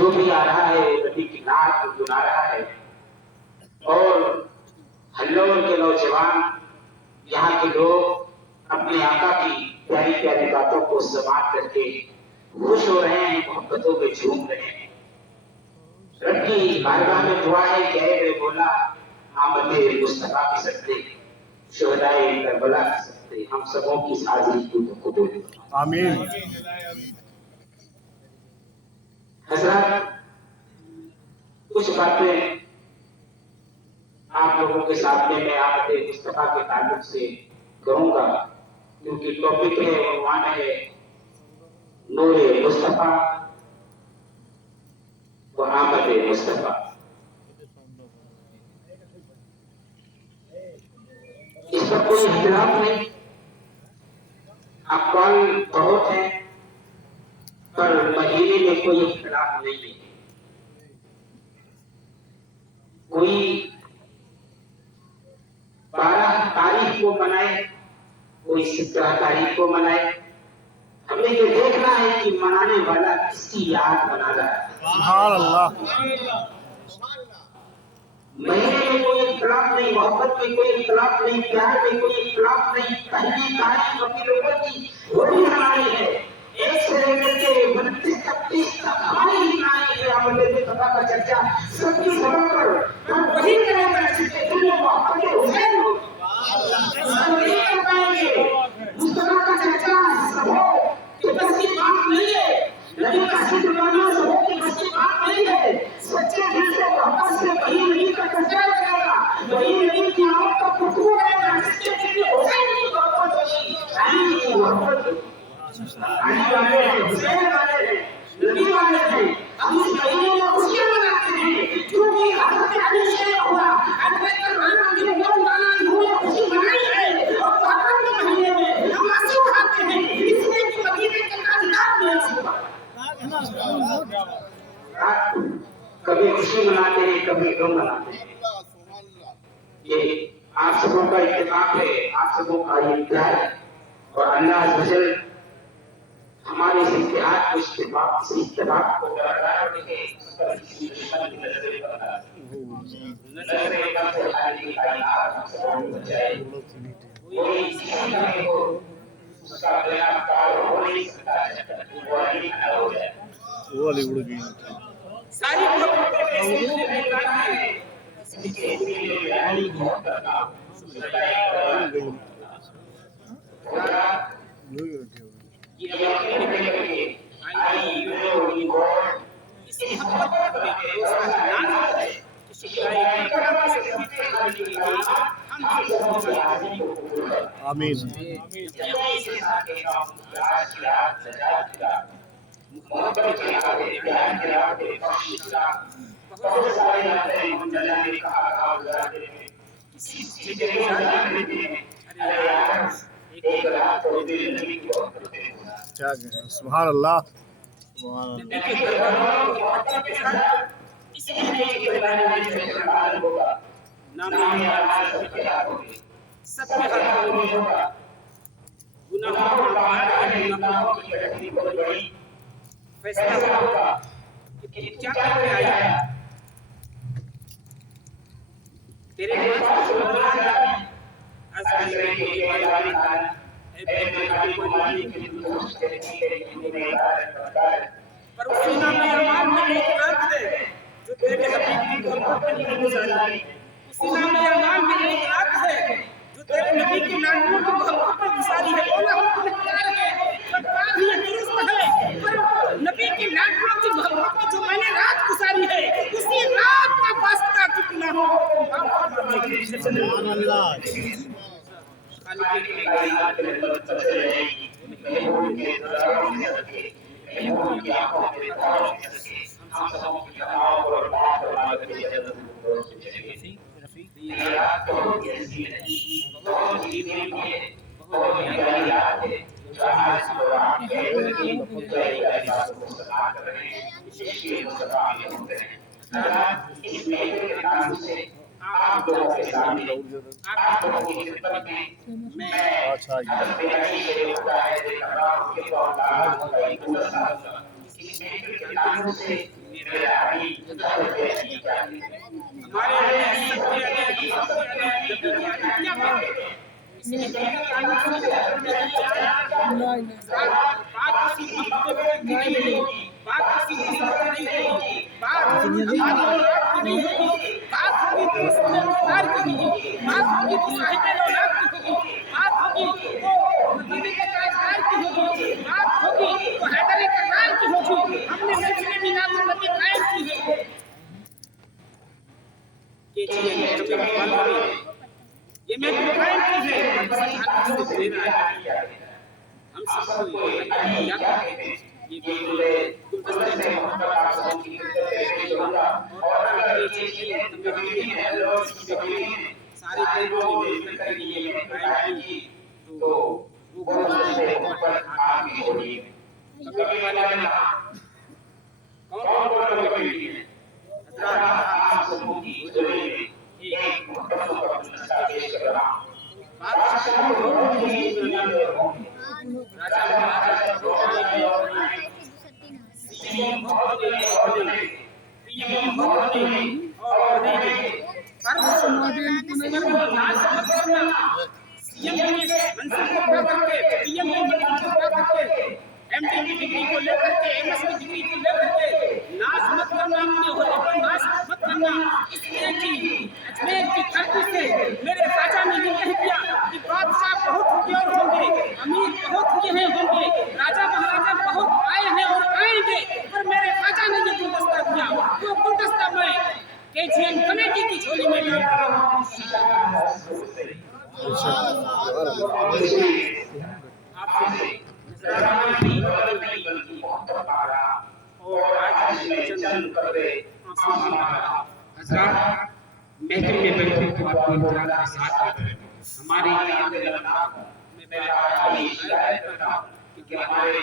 जो भी आ रहा है नबी की नात को गुना रहा है और हल्लोल के नौजवान यहाँ के लोग अपने आका की प्यारी प्यारी बातों को समाप्त करके खुश हो रहे हैं, मोहब्बतों में झूम रहे हैं। रब की बारगाह में दुआ है कि ऐ मौला आमदे मुस्तफा की सदके शुहदाए करबला की सदके हम सबों की हाजिरी को कबूल फरमा। आमीन। हज़रत कुछ बातें आप लोगों के सामने मैं आमदे मुस्तफा के ताल्लुक से करूंगा, क्योंकि टॉपिक है, उन्वान है नूरे मुस्तफा व आमदे मुस्तफा। इस पर कोई इख्तिलाफ नहीं, अक़वाल बहुत हैं, पर महीने में कोई इख्तिलाफ नहीं है। कोई 12 तारीख को मनाए, कोई 17 तारीख को मनाए, हमें ये देखना है कि मनाने वाला किसकी याद मना रहा है। सुभान अल्लाह। महीने में कोई इख्तिलाफ नहीं, मोहब्बत में कोई इख्तिलाफ नहीं, प्यार में कोई इख्तिलाफ नहीं। पहली तारीख अपनी लोगों की होली हमारी है, 1 से लेकर के 29 तक 30 तक हमारी ही नारी है। आमदे मुस्तफा का चर्चा सबकी जबान पर वही करेगा जिसके दिल में मोहब्बत हुसैन हो। सब वही कर पाएंगे। मुस्तफा का चर्चा सब हो कि बस की बात नहीं है, नबी का जिक्र करना सब हो कि बस की बात नहीं है। सच्चे दिल से मोहब्बत से वही नबी का चर्चा करेगा, वही नबी की आमद का खुशबू करेगा जिसके दिल में हुसैन की मोहब्बत होगी, अली की मोहब्बत होगी। अली वाले हैं, हुसैन वाले हैं, नबी वाले हैं। हम इस महीने में खुशियां मनाते हैं क्योंकि हज़रत अली शेख हुआ, हज़रत राना के मौलाना ने खुशी मनाई है। और मुहर्रम के महीने में हम आंसू खाते हैं, इसलिए कि मदीने के ताजदार में आंसू कभी खुशी मनाते हैं, कभी गम मनाते हैं। ये आप सबों का इत्तेफाक है, आप सबों का ये प्यार है और अल्लाह वजल हमारे इस इत्तेहाद को इस इत्तेफाक को बरकरार रखे। कोई किसी में हो उसका बयानकार हो नहीं सकता है, वो अली खड़ा हो जाए। वो वाली उड़ गई। सारी मोहब्बतें कैसी बेकार है, इसके दिल में अली मोहब्बत का ये आई यूनी गॉड इसी मोहब्बत में उसका नाज है। आमीन। मोहब्बत के आगे प्यार के आगे बख्शिशा बहुत सारे आते हैं, हम जलाने का आगाह गुजारते हैं, किसी के गुजारने में अरे यार एक रात को दिल नबी की मोहब्बत करते हैं। क्या कहें, सुभान अल्लाह। सुभान अल्लाह। इसी के बारे में बात होगा, नाम आवाज सबके हाथों में, सबके हाथों में होगा। गुनाहों का बाहर है, गुनाहों की कटनी बहुत बड़ी फैसला होगा कि क्या करके आया तेरे पास सुनना जाए आज के बारे में ऐ को मानी के दोस्त कहती है कि मेरे पर उस सुना में अरमान में एक रात है जो तेरे हबीब की मोहब्बत में गुजारी। उस सुना में अरमान में एक रात है जो तेरे नबी की नानियों की मोहब्बत में गुजारी है। बोला हम प्यार है पर बात ये दुरुस्त है, पर नबी की नानियों की मोहब्बत में जो मैंने रात गुजारी है उसी रात का वास्ता कितना हो। सुभान अल्लाह। खाली के कायनात में बदतर रहेगी, महबूब के दरबार में सके, महबूब की आंखों में तारों में सके, हम सबों की तनाव और बात और बात के जन्नत को रोक सके। ये रात बहुत ही हसीन है, बहुत ही कीमती है, बहुत ही प्यारी रात है। जहाँ इस कुरान के लगी प्यारी प्यारी बातों को सदा कर रहे हैं, इसके मुस्तफा में होते हैं। इस महफिल के नाम से आप लोगों के सामने आप लोगों की खिदमत में मैं हज़रत अली शेख हुसैन करराम के इस महफिल के नाम से ये मैं कायम की है दे रहा है हम सबको क्या करते हैं ये गुलदस्ते में सारे कायम की तो वो गुलदस्ते पर आगे होगी कभी वाले कौन कमेटी है हजरत एमडी डिग्री को लेकर के एमएस की डिग्री को लेकर के नाश मत करना, अपने होने पर नाश मत करना, इसलिए कि अजमेर की धरती से मेरे राजा ने ये कह दिया कि बादशाह बहुत हुए और होंगे, अमीर बहुत हुए हैं होंगे, राजा महाराजा बहुत आए हैं और आएंगे, पर मेरे राजा ने ये गुलदस्ता दिया, तो गुलदस्ता मैं केजीएन कमेटी की झोली में डाल रहा हूं। महफिल में बैठे तो आपको इंतजार के साथ हमारे क्योंकि हमारे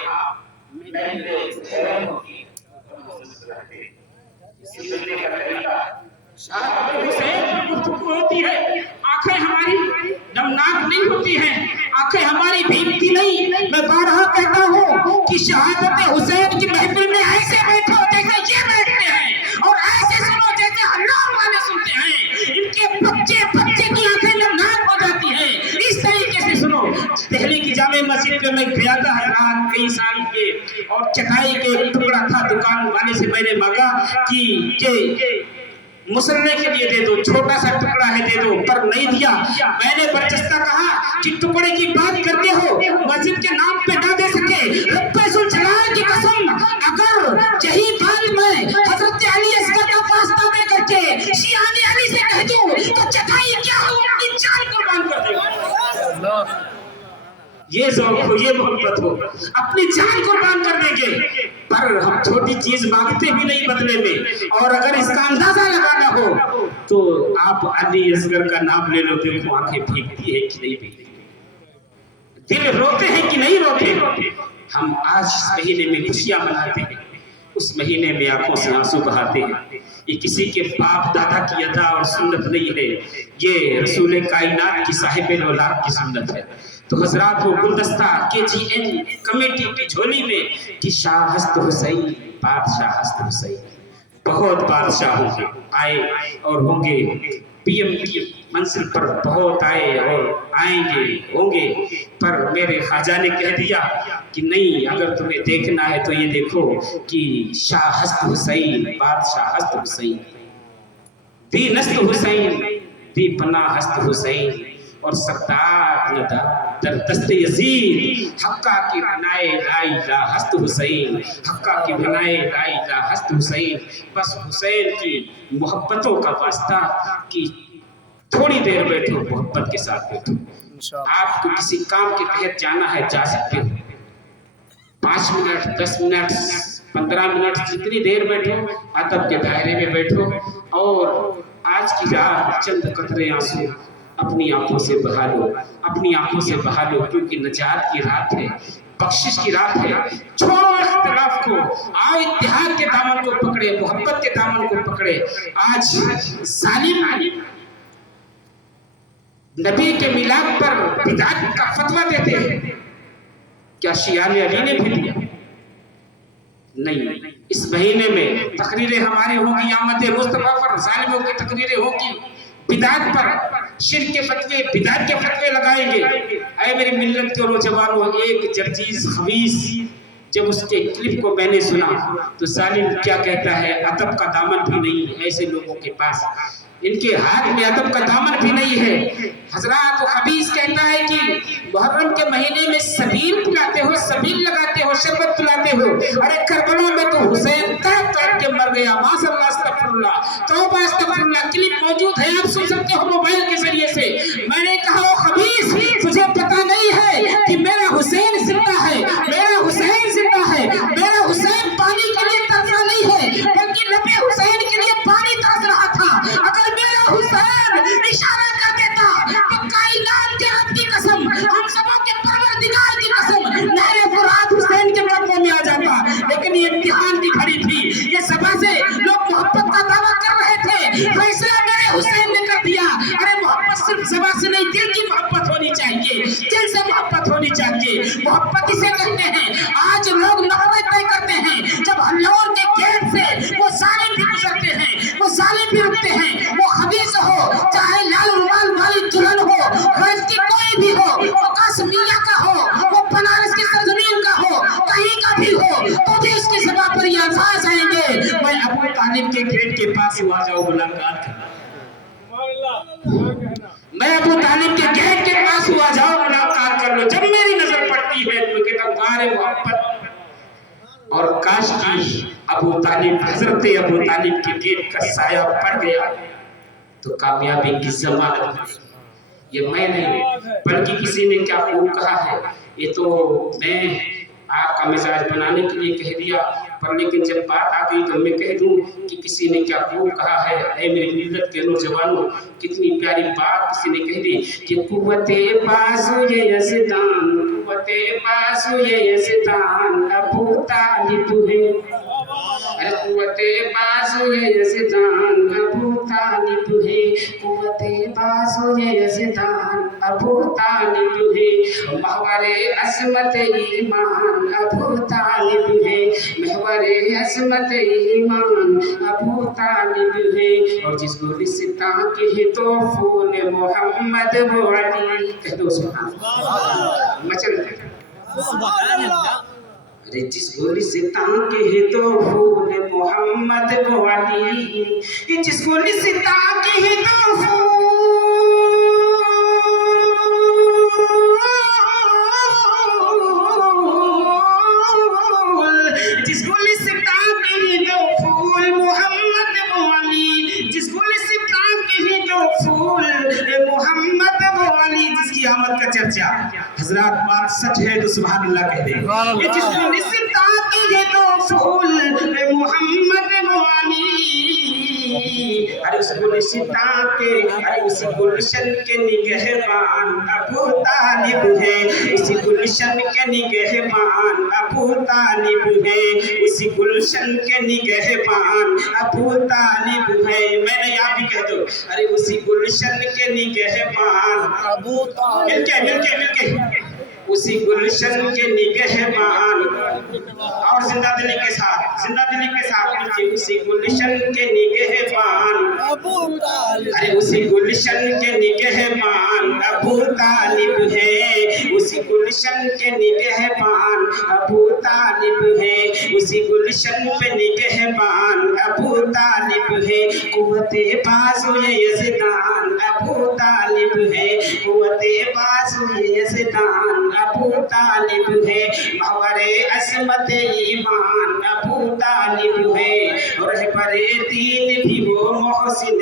होती है, आंखें हमारी नमनाक नहीं होती हैं, आंखें हमारी भीगती नहीं। मैं बारहा कहता हूँ कि शहादत हुसैन की महफिल में ऐसे बैठो जैसे ये बैठते हैं, और ऐसे सुनो जैसे अल्लाह वाले सुनते हैं। इनके बच्चे की आंखें नमनाक हो जाती हैं। इस तरीके से सुनो। दिल्ली की जामे मस्जिद में मैं गया था रात कई साल के, और चटाई के एक टुकड़ा था, दुकान वाले से मैंने मांगा कि मुसल्ले के लिए दे दो, छोटा सा टुकड़ा है दे दो, पर नहीं दिया। मैंने बरजस्ता कहा कि टुकड़े की बात करते हो, मस्जिद के नाम पे ना दे सके, रब्बे सुल जलाल की कसम, अगर यही बात मैं हजरत अली असगर का वास्ता दे करके शियाने अली से कह दूं तो चटाई क्या हो, अपनी जान कुर्बान कर देगा। ये ज़ौक़ हो, ये मोहब्बत हो, अपनी जान कुर्बान कर देंगे, पर हम छोटी चीज मांगते भी नहीं बदले में। और अगर इसका अंदाजा लगाना हो तो आप अली असगर का नाम ले लो, देखो आंखें भीगती है कि नहीं भीगती, दिल रोते हैं कि नहीं रोते। हम आज इस महीने में खुशियां मनाते हैं, उस महीने में आंखों से आंसू बहाते हैं। ये किसी के बाप दादा की अदा और सुन्नत नहीं है, ये रसूल कायनात की साहिब औलाद की सुन्नत है। तो हजरात वो गुलदस्ता केजीएन कमेटी की झोली में कि शाह हस्त हुसैन, बादशाह हस्त हुसैन, बहुत बादशाह होंगे, आए और होंगे, पीएम की मंजिल पर बहुत आए और आएंगे होंगे, पर मेरे ख्वाजा ने कह दिया कि नहीं, अगर तुम्हें देखना है तो ये देखो कि शाह हस्त हुसैन, बादशाह हस्त हुसैन, दी नस्त हुसैन, दी पनाह हस्त हुसैन, और सरदार नदा दर दस्त यजीद, हक्का की बनाए लाइला हस्त हुसैन, हक्का की बनाए लाइला हस्त हुसैन। बस हुसैन की मोहब्बतों का वास्ता कि थोड़ी देर बैठो, मोहब्बत के साथ बैठो। आपको किसी काम के तहत जाना है, जा सकते हो, 5 मिनट 10 मिनट 15 मिनट जितनी देर बैठो, अदब के दायरे में बैठो, और आज की रात चंद कतरे आंसू अपनी आंखों से बहा लो, अपनी आंखों से बहा लो, क्योंकि नजात की रात है, बख्शिश की रात है। छोड़ो इख्तिलाफ को, आओ इत्तेहाद के दामन को पकड़े, मोहब्बत के दामन को पकड़े। आज जालिम नबी के मिलाद पर बिदअत का फतवा देते हैं, क्या शियाने अली ने भी दिया? नहीं। इस महीने में तकरीरें हमारी होंगी आमद मुस्तफा पर, जालिमों की तकरीरें होंगी बिदात पर, शिर्क के फतवे बिदात के फतवे लगाएंगे। ऐ मेरी मिल्लत के नौजवानों, एक जर्जीज खबीस जब उसके क्लिप को मैंने सुना तो सालिम क्या कहता है, अदब का दामन भी नहीं है ऐसे लोगों के पास, इनके हाथ में अदब का दामन भी नहीं है। हजरात खबीस कहता है कि मुहर्रम के महीने में सबील पिलाते हो, सबील लगाते हो, शरबत पिलाते हो। अरे करबला में तो हुसैन तड़प तड़प के मर गया। माशअल्लाह, अस्तगफिरुल्लाह, तौबा अस्तगफिरुल्लाह। क्लिप मौजूद है, आप सुन सकते हो मोबाइल के जरिए से। मैंने कहा, खबीस तुझे पता नहीं है कि मेरा हुसैन जिंदा है, मेरा हुसैन जिंदा है, मेरा हुसैन पानी के लिए तरसा नहीं है बल्कि नबी हुसैन के लिए पानी तरस रहा था। अगर मेरा हुसैन इशारा कर देता तो कायनात के रब की कसम, हम सबों के परवरदिगार की कसम, नहरे फुरात हुसैन के कदमों में आ जाता। लेकिन ये इम्तिहान की घड़ी थी, ये सभा से लोग मोहब्बत का दावा कर रहे थे, फैसला मेरे हुसैन ने कर दिया। अरे मोहब्बत सिर्फ सभा से नहीं, दिल की मोहब्बत होनी चाहिए, दिल से मोहब्बत होनी चाहिए। मोहब्बत इसे कहते हैं। आज लोग नफरत तय करते हैं, जब हल्लोर के गेट से वो जालिम भी गुजरते हैं, वो जालिम भी रुकते हैं, वो खबीस हो चाहे लाल रुमाल वाली दुल्हन हो, गैस की कोई भी हो, वो काश्मीरिया का हो, वो बनारस की सरजमीन का हो, कहीं का भी हो, तो भी उसकी सभा पर ये अल्फाज आएंगे, मैं अबू तालिब के गेट के पास आ जाऊं मुलाकात करने, मैं अबू तालिब के गेट के पास आ जाऊं मुलाकात कर लो। जब मेरी नजर पड़ती है तो कहता गारे मोहब्बत, और काश की अबू तालिब, हजरत अबू तालिब के गेट का साया पड़ गया तो कामयाबी की जमानत मिलेगी। ये मैं नहीं बल्कि किसी ने क्या खूब कहा है, ये तो मैं आपका मिजाज बनाने के लिए कह दिया, पर लेकिन जब बात आ गई तो मैं कह दूं कि किसी ने क्या खूब कहा है। ऐ मेरी मिल्लत के नौजवानों, कितनी प्यारी बात किसी ने कह दी कि कुव्वते बाज़ु ये यज़दान, कुव्वते बाज़ु ये यज़दान अबू तालिब है। अरे कुव्वते बाज़ु ये यज़दान अबू तालिब है, कुव्वते बाज़ु ये यज़दान अबू तालिब है, महवरे अज़मत ईमान अबू तालिब है, महवरे अज़मत ईमान अबू तालिब है। और जिसको रिश्ता के तो फूल मोहम्मद वो अली, कह दो सुभान अल्लाह, मचल अरे जिसको रिश्ता के तो फूल मोहम्मद वो अली, जिसको रिश्ता के तो फूल, जिसको रिश्ता के तो फूल मोहम्मद वो अली, जिसको रिश्ता के तो फूल मोहम्मद वो अली, जिसकी आमद का चर्चा हजरात बात सच है तो सुभान अल्लाह कह दे। जिसको रिश्ता के तो फूल मोहम्मद वो अली, अरे उस गुलशिता के, अरे उस गुलशन के निगहबान अबू तालिब है, उसी गुलशन के निगहबान अबू तालिब है, उसी गुलशन के निगहबान अबू तालिब है। मैंने यहाँ भी कह दो, अरे उसी गुलशन के निगहबान अबू तालिब, मिलके उसी गुलशन के निगहबान, और जिंदा दिली के साथ मिलके उसी गुलशन के निगहबान अबू तालिब, अरे उसी गुलशन के निगहबान अबू तालिब है, उसी गुलशन के निगहबान अबू तालिब है, उसी गुलशन पे निगहबान अबू तालिब है, कुव्वते बाज़ु ये यज़दान अबू तालिब है, कुव्वते बाज़ु ये यज़दान अबू तालिब है, महवरे अज़मत ईमान अबू तालिब है, रहबरे दीन भी वो मोहसिन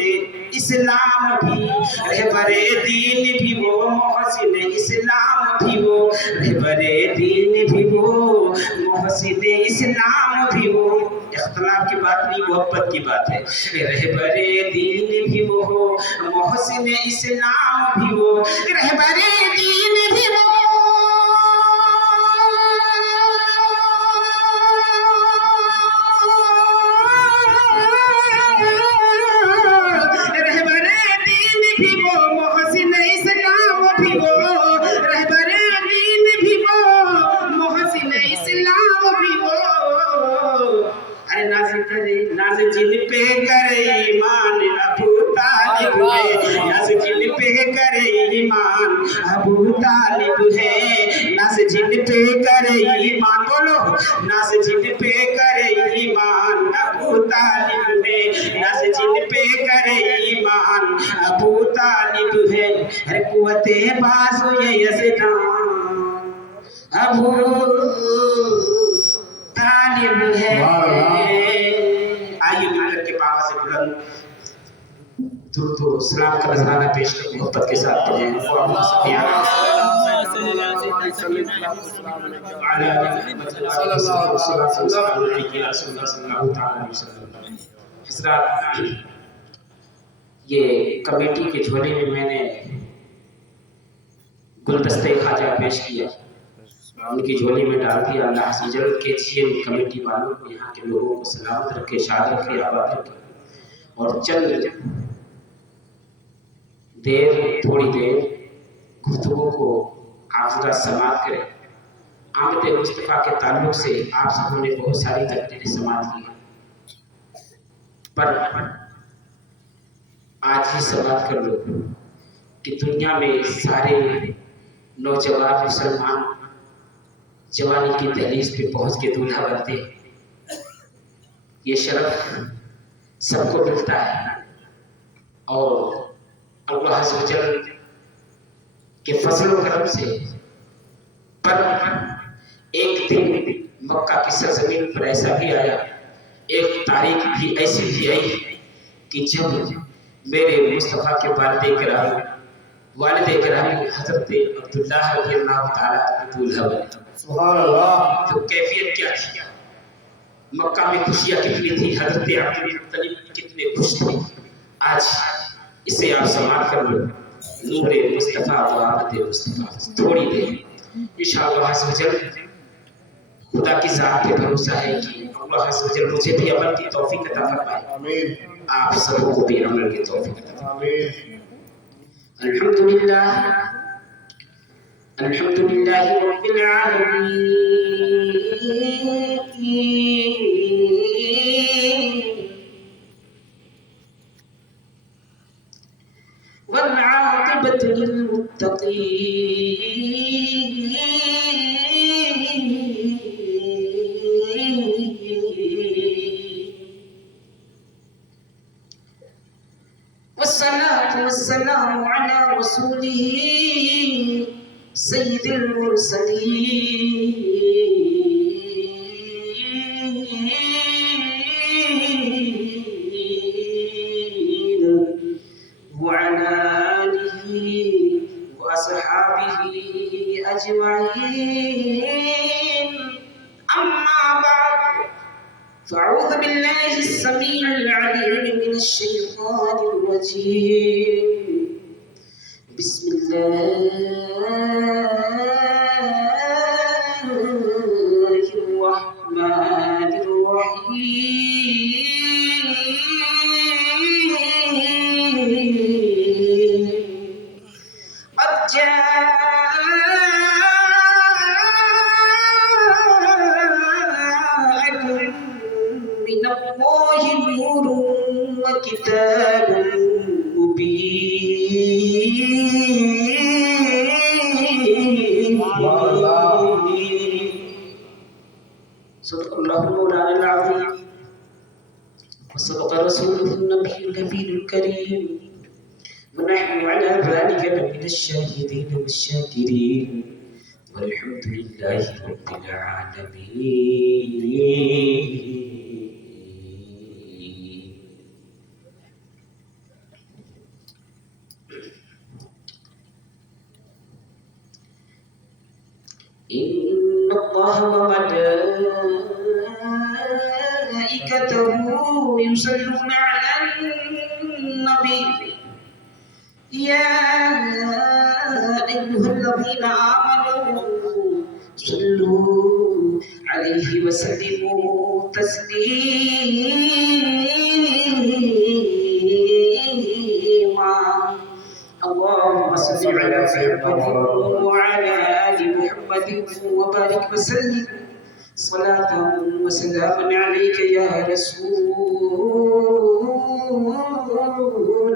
इस्लाम भी, रहबरे दीन भी वो मोहसिन इस्लाम भी वो, रहबरे दीन भी वो मोहसिन इस्लाम भी वो। इख्तिलाफ की बात नहीं, मोहब्बत की बात है। रहबरे दीन भी वो मोहसिन इस्लाम भी वो, रहबरे दीन भी वो, ناز جن پہ کرے ایمان ابو طالب ہے، ناز جن پہ کرے ایمان ابو طالب ہے، ناز جن پہ کرے ایمان، بولو ناز جن پہ کرے ایمان ابو طالب ہے، ناز جن پہ کرے ایمان ابو طالب ہے، ہر قوت بازو یزدان ابو طالب ہے۔ آئیے مل کر کے بابا سے بلند درود و سلام کا نذرانہ پیش کر محبت کے ساتھ پڑھیں۔ اللہم صلی علی حضرات، یہ کمیٹی کے جھولے میں میں نے گلدستہ خواجہ پیش کیا، ان کی جھولی میں ڈال دیا۔ اللہ عز و جل کے چین کمیٹی والوں کو، یہاں کے لوگوں کو سلامت رکھے، شاد رکھے، آباد رکھے، اور چند دیر، تھوڑی دیر گفتگو کو آپ ذرا سماعت کریں۔ آمد مصطفیٰ کے تعلق سے آپ سبوں نے بہت ساری تقریریں سماعت کی، پر آج ہی سماعت کر لو کہ دنیا میں سارے نوجوان مسلمان جوانی کی دہلیز پہ پہنچ کے دولہا بنتے ہیں۔ یہ شرف سب کو ملتا ہے، اور اللہ عز و جل کے فضل و کرم سے، پر ایک دن مکہ کی سرزمین پر ایسا بھی آیا، ایک تاریخ بھی ایسی بھی آئی کہ جب میرے مصطفیٰ کے والد کرام حضرت عبداللہ رضی اللہ تعالیٰ دولہا بنے۔ سبحان اللہ۔ تو کیفیت کیا تھی؟ مکہ میں خوشیاں کتنی تھی، حضرت عبدالمطلب کتنے خوش تھے۔ آج اسے آپ سماعت کر لو، نور مصطفیٰ و آمد مصطفیٰ، تھوڑی دیر انشاءاللہ عز و جل۔ خدا کی ذات پہ بھروسہ ہے کہ اللہ عز و جل مجھے بھی عمل کی توفیق عطا فرمائے، آمین۔ آپ سب کو بھی عمل کی توفیق عطا فرمائے۔ آمین۔ الحمدللہ الحمدللہ رب العالمین، والعاقبۃ للمتقین، والصلاة والسلام على رسوله سید المرسلین، وعلى آلہ وأصحابہ أجمعین، أما بعد، فأعوذ بالله السميع العليم من الشيطان الرجيم، بسم الله الرحمن الرحيم، قد جاءكم من الله نور وكتاب مبين، صدق الله مولانا العظيم، وصدق رسوله النبي النبي الكريم، ونحن على ذلك لمن الشاهدين والشاكرين، والحمد لله رب العالمين۔ إن الله وملائكته يصلون على النبي، يا أيها الذين آمنوا صلوا عليه وسلموا تسليما، اللهم صل على محمد وعلى آل محمد وبارك وسلم صلاة وسلام عليك يا رسول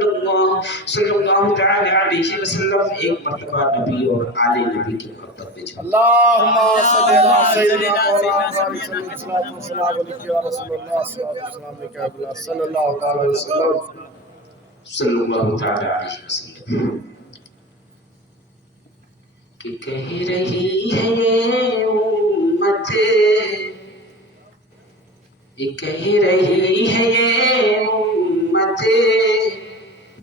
اللہ صلی اللہ تعالی علیہ وسلم. ایک مرتبہ نبی اور آل نبی کی محبت میں جھوم. اللهم صل على سيدنا مولانا محمد صلى الله عليه وسلم يا رسول الله صلى الله عليه وسلم صلی اللہ تعالی علیہ وسلم. کہ کہہ رہی ہے یہ امت، کہہ رہی ہے یہ امت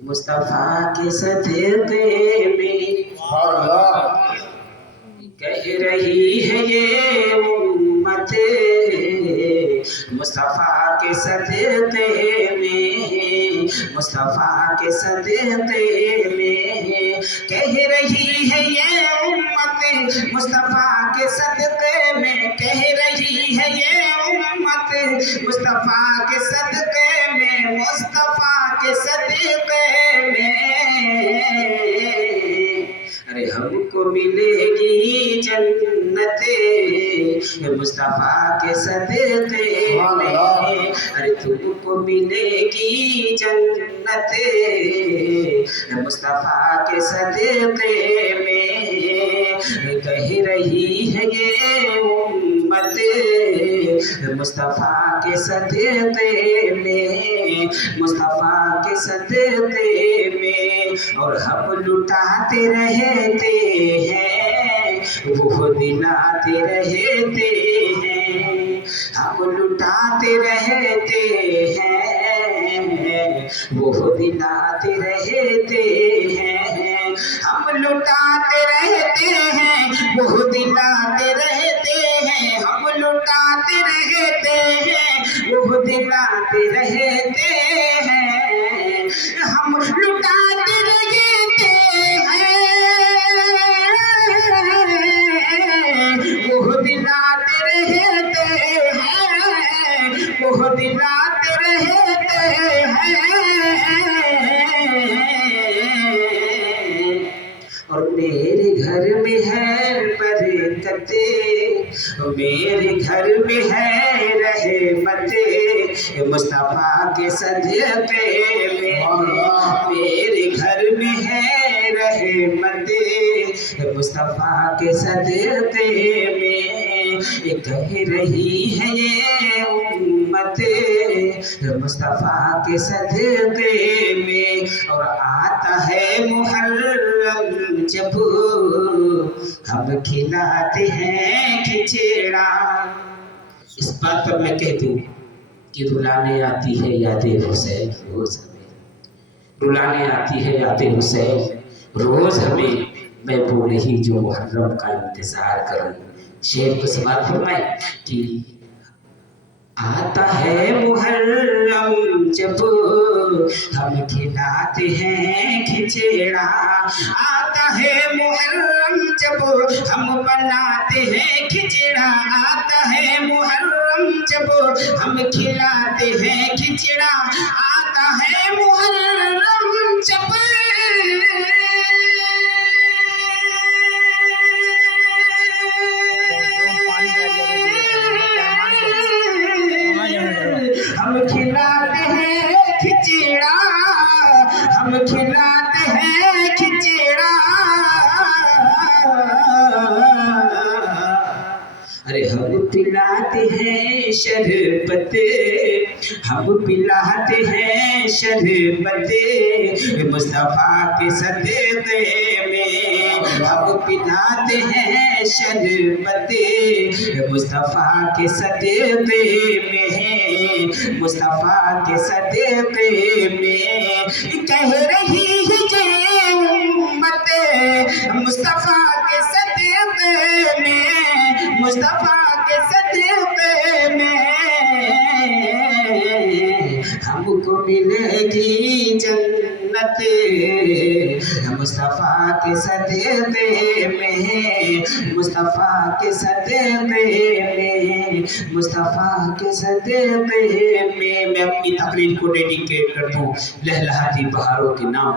مصطفیٰ کے صدقے میں. سبحان اللہ. کہہ رہی ہے یہ امت مصطفیٰ کے صدقے میں، مصطفیٰ کے صدقے میں. کہہ رہی ہے یہ امت مصطفیٰ کے صدقے میں، کہہ رہی ہے یہ امت مصطفیٰ کے صدقے میں، مصطفیٰ کے صدقے میں. ارے ہم کو ملے گی جنت مصطفیٰ کے صدقے میں، ارے تم کو ملے گی جنت مصطفیٰ کے صدقے میں. کہہ رہی ہے یہ امت مصطفیٰ کے صدقے میں، مصطفیٰ کے صدقے میں. اور ہم لٹاتے رہتے ہیں وہ دلاتے رہتے ہیں، ہم لٹاتے رہتے ہیں وہ دلاتے رہتے ہیں، ہم لٹاتے رہتے ہیں وہ دلاتے رہتے ہیں، ہم لٹاتے رہتے ہیں وہ دلاتے رہتے ہیں، ہم لٹاتے رہتے ہیں وہ دلاتے رہتے ہیں، وہ دلاتے رہتے ہیں. اور میرے گھر میں ہے برکت، میرے گھر میں ہے رحمت مصطفیٰ کے صدقے میں، میرے گھر میں ہے رحمت مصطفیٰ کے صدقے میں. کہہ رہی ہے یہ امت مصطفیٰ کے صدقے میں. اور آتا ہے محرم جب ہم کھلاتے ہیں کھچڑا. اس بات پر میں کہہ دوں کہ رلانے آتی ہے یاد حسین روز ہمیں، رلانے آتی ہے یاد حسین روز ہمیں. میں وہ نہیں جو محرم کا انتظار کروں. شعر کو سماعت فرمائے کہ آتا ہے محرم جب ہم کھلاتے ہیں کھچڑا، آتا ہے محرم جب ہم بناتے ہیں کھچڑا، آتا ہے محرم جب ہم کھلاتے ہیں کھچڑا، آتا ہے محرم جب ہم کھلاتے ہیں کھچڑا، ہم کھلاتے ہیں کھچڑا. ارے ہم پلاتے ہیں شربت، ہم پلاتے ہیں شربت مصطفیٰ کے صدقے میں، ہم پلاتے ہیں شربت مصطفیٰ کے صدقے میں، مصطفیٰ کے صدقے میں. کہہ رہی ہے یہ امت مصطفیٰ کے صدقے میں، مصطفیٰ کے صدقے میں. ہم کو ملے گی جنت مصطفیٰ کے صدقے میں، مصطفیٰ کے صدقے میں، مصطفیٰ کے صدقے میں اپنی تقریر کو ڈیڈیکیٹ کرتا ہوں لہلہاتی بہاروں کے نام،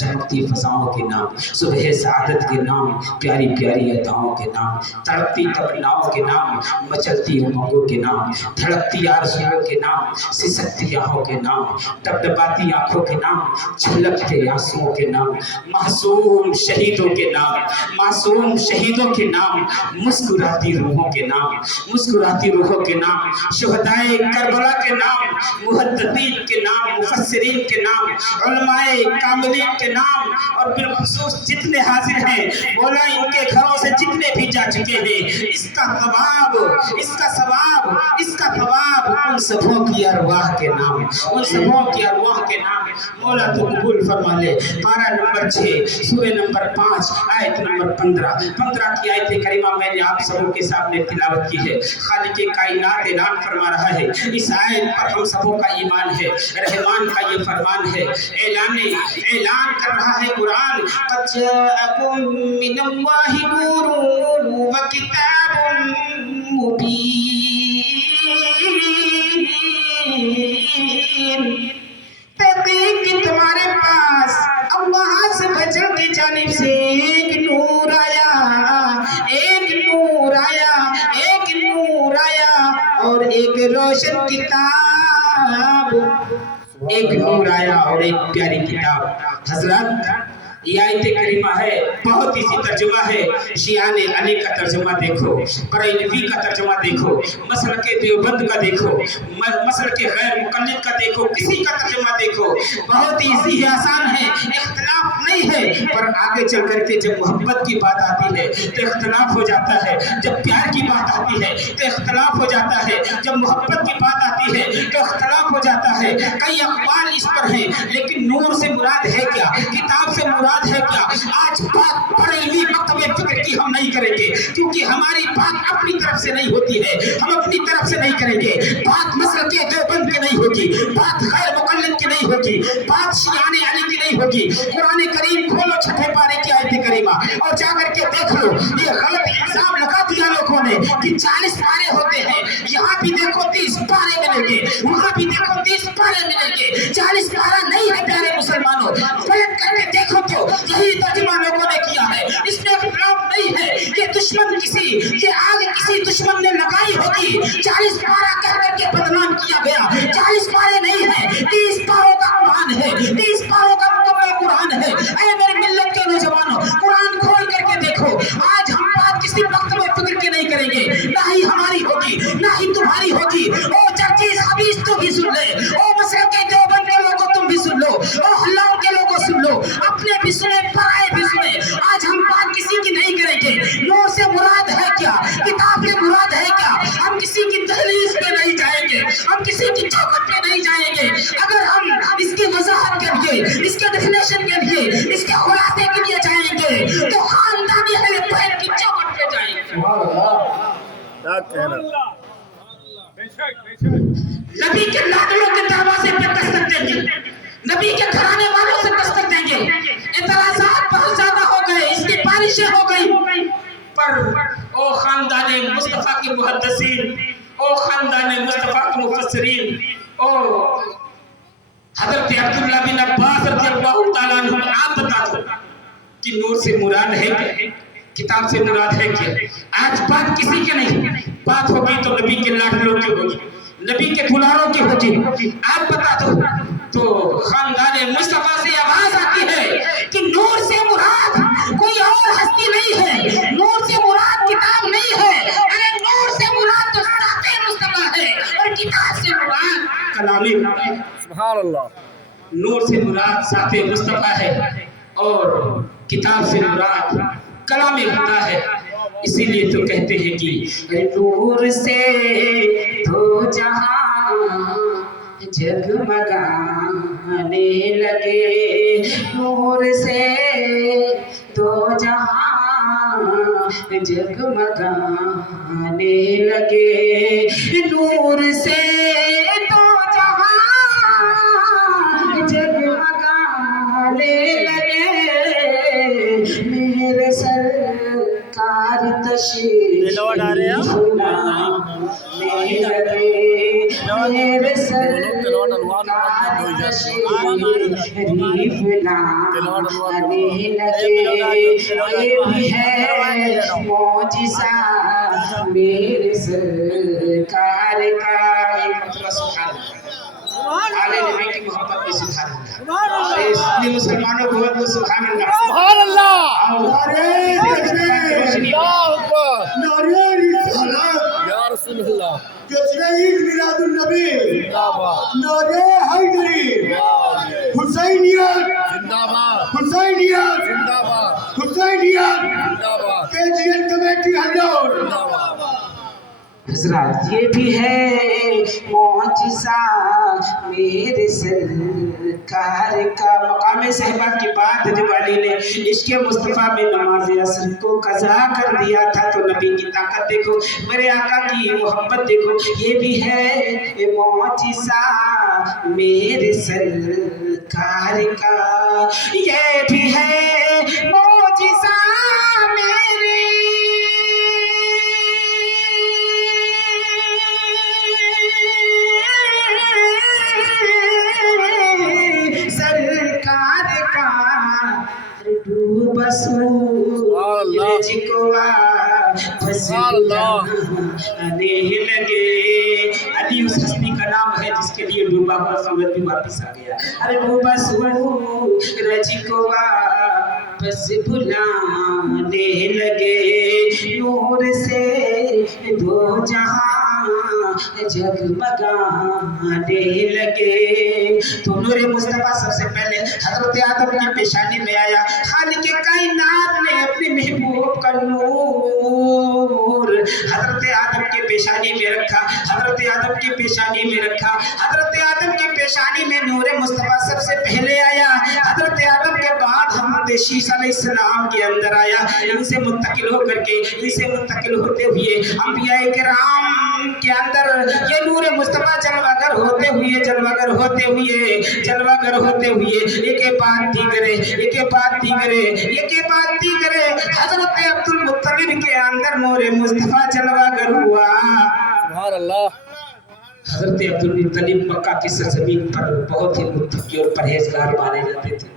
چمکتی فضاؤں کے نام، صبح سعادت کے نام، پیاری پیاری اداؤں کے نام، تڑپتی تمناؤں کے نام، مچلتی امنگوں کے نام، دھڑکتی آرزوؤں کے نام، سسکتی آہوں کے نام، ڈبڈباتی آنکھوں کے نام، چھلکتے آنسوؤں کے نام، معصوم شہیدوں کے نام، معصوم شہیدوں کے نام، مسکراتی روحوں کے نام، مسکراتی روحوں کے نام، شہدائے کربلا کے نام، محدثین کے نام، مفسرین کے نام، علماء کاملین کے نام، اور بالخصوص جتنے حاضر ہیں مولا ان کے گھروں سے جتنے بھی جا چکے ہیں، اس کا ثواب، اس کا ثواب، اس کا ثواب ان سبوں کی ارواح کے نام، ان سبوں کی ارواح کے نام مولا تو قبول فرما لے۔ پارہ نمبر 6 سورہ نمبر 5 آیت نمبر 15 کی آیت کریمہ میں نے آپ سبوں کے سامنے تلاوت کی ہے۔ خالق کائنات اعلان فرما رہا ہے، اس آیت پر ہم سبوں کا ایمان ہے، رحمان کا یہ فرمان ہے، اعلان کر رہا ہے قرآن، قد جاءکم من اللہ نور وکتاب مبین، تحقیق کہ تمہارے پاس اللہ سے بچن کی جانب سے ایک نور آیا، ایک نور آیا، ایک نور آیا، اور ایک روشن کتاب، ایک نور آیا اور ایک پیاری کتاب۔ حضرات یہ آیت کریمہ ہے، بہت ہی سی ترجمہ ہے، شیعان علی کا ترجمہ دیکھو، بریلوی کا ترجمہ دیکھو، مسلک دیوبند کا دیکھو، مسلک غیر مقلد کا دیکھو، کسی کا ترجمہ دیکھو، بہت ہی ایزی ہے، آسان ہے، اختلاف نہیں ہے، پر آگے چل کر کے جب محبت کی بات آتی ہے تو اختلاف ہو جاتا ہے، جب پیار کی بات آتی ہے تو اختلاف ہو جاتا ہے، جب محبت کی بات آتی ہے تو اختلاف ہو جاتا ہے۔ کئی اقوال اس پر ہیں، لیکن نور سے مراد ہے کیا، کتاب سے مراد ہے کیا؟ آج بات بریلوی مکتب فکر کی ہم نہیں کریں گے، کیونکہ ہماری بات اپنی طرف سے نہیں ہوتی ہے، ہم اپنی طرف سے نہیں کریں گے، بات مسلک دیوبند کی نہیں ہوگی، بات غیر مقلد کی نہیں ہوگی، بات شیعان علی کی نہیں ہوگی۔ قرآن کریم کھولو چھٹے پارے کی آیت کریمہ اور جا کر کے دیکھ لو، یہ غلط الزام لگا دیا لوگوں نے کہ 40 پارے ہوتے ہیں، یہاں بھی دیکھو 30 پارے ملیں گے، وہاں بھی دیکھو 30 پارے ملیں گے، 40 پارہ نہیں ہے پیارے مسلمانوں، پلٹ کر کے دیکھو تو یہی ترجمہ لوگوں نے کیا ہے، اس میں اختلاف نہیں ہے کہ دشمن کسی، یہ آگ کسی دشمن نے لگائی ہوگی، 40 پارہ کہہ کر کے بدنام کیا گیا، 40 پارے نہیں ہے، 30 پاروں کا قرآن ہے، 30 پاروں کا مکمل قرآن ہے۔ اے میرے ملت کے نوجوانوں، قرآن کھول کر کے دیکھو، آج ہم بات کسی مکتب فکر کی نہیں کریں گے، نہ ہی ہماری ہوگی، نہ ہی تمہاری ہوگی۔ او چرچیز حدیث تو بھی سن لے، او مسلک دیوبند کے لوگوں تم بھی سن لو، او حلال کے لوگوں سن لو، اپنے بھی سنے، پرائے بھی سنے۔ آج ہم بات کسی کی نہیں کریں گے، نور سے مراد ہے کیا، کتاب سے مراد ہے کیا، ہم کسی کی دہلیز پہ نہیں جائیں گے، ہم کسی کی چوکھٹ پہ نہیں جائیں گے۔ اگر ہم اس کی وضاحت کے لیے، اس کے ڈیفینیشن کے لیے، اس کے خلاصے کے لیے جائیں گے تو خاندانی اہل بیت کی چوکھٹ پہ جائیں گے۔ سبحان اللہ، کیا کہنا، نبی کے لاڈلوں کے دروازے پہ دستک دیں گے، نبی کے گھرانے والوں سے دستک دیں گے۔ اعتراضات بہت زیادہ ہو گئے، اس کی بارشیں ہو گئی، پر او خاندان مصطفیٰ کے محدثین، او خاندان مصطفیٰ کے مفسرین، او حضرت عبداللہ بن عباس رضی اللہ تعالیٰ عنہ، آپ بتا دو کہ نور سے مراد ہے کیا، کتاب سے مراد ہے کیا؟ آج بات کسی کے نہیں، بات ہوگی تو نبی کے لاڈلوں کی ہوگی، نبی کے دلاروں کی ہوگی۔ آپ بتا دو تو خاندان مصطفیٰ سے آواز آتی ہے کہ نور سے مراد کوئی اور ہستی نہیں ہے، نور سے مراد کتاب نہیں ہے، ارے نور سے مراد تو ذات مصطفیٰ ہے، اور کتاب سے مراد کلام اللہ ہے۔ سبحان اللہ، نور سے مراد ذات مصطفیٰ ہے اور کتاب سے مراد کلام خدا ہے۔ اسی لیے تو کہتے ہیں کہ نور سے تو جہاں جگمگانے لگے، نور سے تو جہاں جگمگانے لگے، نور سے تو جہاں جگمگانے لگے، تشریف لانے لگے میرے سرکار تشریف لانے لگے یہ بھی ہے معجزہ میرے سرکار کا سبحان اللہ آلے نبی کی محبت میں سبحان اللہ اس لیے مسلمانوں کو سبحان اللہ سبحان اللہ نعرے تکبیر اللہ اکبر نعرہ رسالت یا رسول اللہ جشن عید میلاد النبی زندہ باد نعرہ حیدری حسینیت زندہ باد حسینیت زندہ باد حسینیت زندہ باد KGN کمیٹی حضور زندہ باد حضرات یہ بھی ہے معجزہ میرے سرکار کا مقام صحبہ کی بات جب علی نے عشق مصطفیٰ میں نماز عصر کو قضا کر دیا تھا تو نبی کی طاقت دیکھو میرے آقا کی محبت دیکھو یہ بھی ہے معجزہ میرے سرکار کا یہ بھی ہے معجزہ میرے سرکار کا سورج کو واپس آنے لگے علی اس ہستی کا نام ہے جس کے لیے ڈوبا ہوا سورج بھی واپس آ گیا ارے ڈوبا سورج کو واپس بلانے لگے نور سے دو جہاں جگمگانے لگے تو نور مصطفیٰ سب سے پہلے حضرت آدم کی پیشانی میں آیا خالق کائنات نے اپنے محبوب کا نور حضرت آدم کی پیشانی میں رکھا حضرت آدم کی پیشانی میں رکھا حضرت آدم کی پیشانی میں نور مصطفیٰ سب سے پہلے آیا حضرت آدم کے بعد حضرت شیش علیہ السلام کے اندر آیا ان سے منتقل ہو کر کے ان سے منتقل ہوتے ہوئے انبیاء کرام کے اندر یہ نور مصطفیٰ جلوگر ہوتے ہوئے جلوگر ہوتے ہوئے جلوگر ہوتے ہوئے ایک بات دیگرے ایک بات دیگرے ایک بات دیگرے حضرت عبد المطلب کے اندر نور مصطفیٰ جلوگر ہوا سبحان اللہ حضرت عبد المطلب مکہ کی سرزمین پر بہت ہی متقی اور پرہیزگار مانے جاتے تھے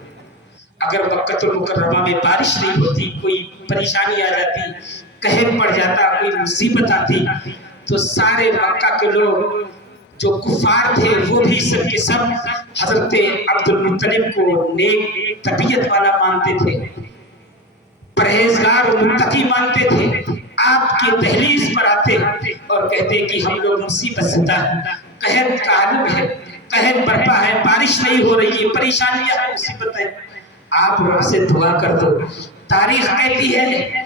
اگر مکہ المکرمہ میں بارش نہیں ہوتی کوئی پریشانی آ جاتی قحط پڑ جاتا کوئی مصیبت آتی تو سارے مکہ کے لوگ جو کفار تھے وہ بھی سب کے سب حضرت عبد المطلب کو نیک طبیعت والا مانتے تھے پرہیزگار اور متقی مانتے تھے آپ کی دہلیز پر آتے اور کہتے کہ ہم لوگ مصیبت زدہ قحط کا عالم ہے قحط برپا ہے بارش نہیں ہو رہی ہے پریشانیاں ہیں مصیبت ہے آپ رب سے دعا کر دو تاریخ کہتی ہے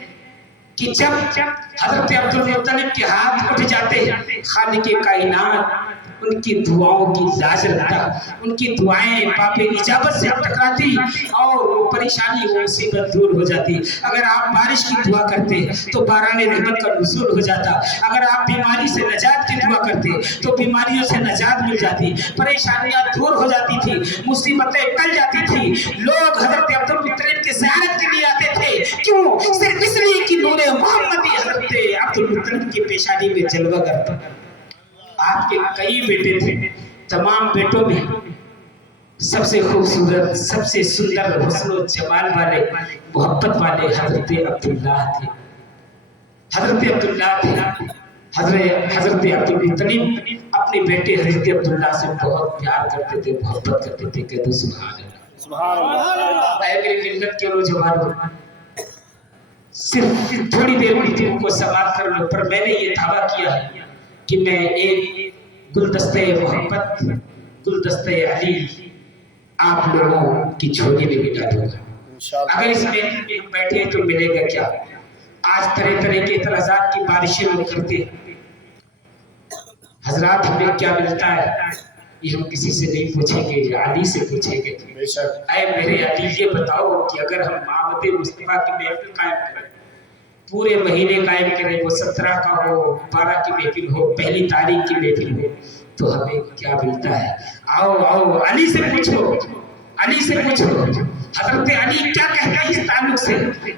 کہ جب حضرت عبد المطلب کے ہاتھ اٹھ جاتے خالق کائنات ان کی دعاؤں کی لاج رکھتا ان کی دعائیں باب اجابت سے ٹکراتی اور وہ پریشانی وہ مصیبت دور ہو جاتی اگر آپ بارش کی دعا کرتے تو باران رحمت کا نزول ہو جاتا اگر آپ بیماری سے نجات کی دعا کرتے تو بیماریوں سے نجات مل جاتی پریشانیاں دور ہو جاتی تھی مصیبتیں ٹل جاتی تھی لوگ حضرت عبد المطلب کی زیارت کے لیے آتے تھے کیوں صرف اس لیے کہ نور محمدی حضرت عبد المطلب کی پیشانی میں جلوہ کرتا آپ کے کئی بیٹے تھے تمام بیٹوں میں سب سے خوبصورت سب سے سندر حسن و جمال والے محبت والے حضرت عبداللہ تھے حضرت عبداللہ تھے حضرت عبد المطلب اپنے بیٹے حضرت عبداللہ سے بہت پیار کرتے تھے محبت کرتے تھے کہتے سبحان اللہ سبحان اللہ اے میری ملت کے نوجوانوں صرف تھوڑی دیر میں تم کو سماعت کر لو پر میں نے یہ دعویٰ کیا کہ میں ایک گلدستہ محبت گلدستہ علی آپ لوگوں کی جھولی میں بھی ڈالوں گا اگر اس میں بیٹھے تو ملے گا کیا آج طرح طرح کے اعتراضات کی بارشیں لوگ کرتے ہیں حضرات ہمیں کیا ملتا ہے یہ ہم کسی سے نہیں پوچھیں گے علی سے پوچھیں گے اے میرے علی یہ بتاؤ کہ اگر ہم آمد مصطفیٰ کی محفل قائم کریں پورے مہینے قائم کریں وہ 17 کا ہو 12 کی محفل ہو پہلی تاریخ کی محفل ہو تو ہمیں کیا ملتا ہے آؤ آؤ علی سے پوچھو حضرت علی کیا کہتے ہیں اس تعلق سے؟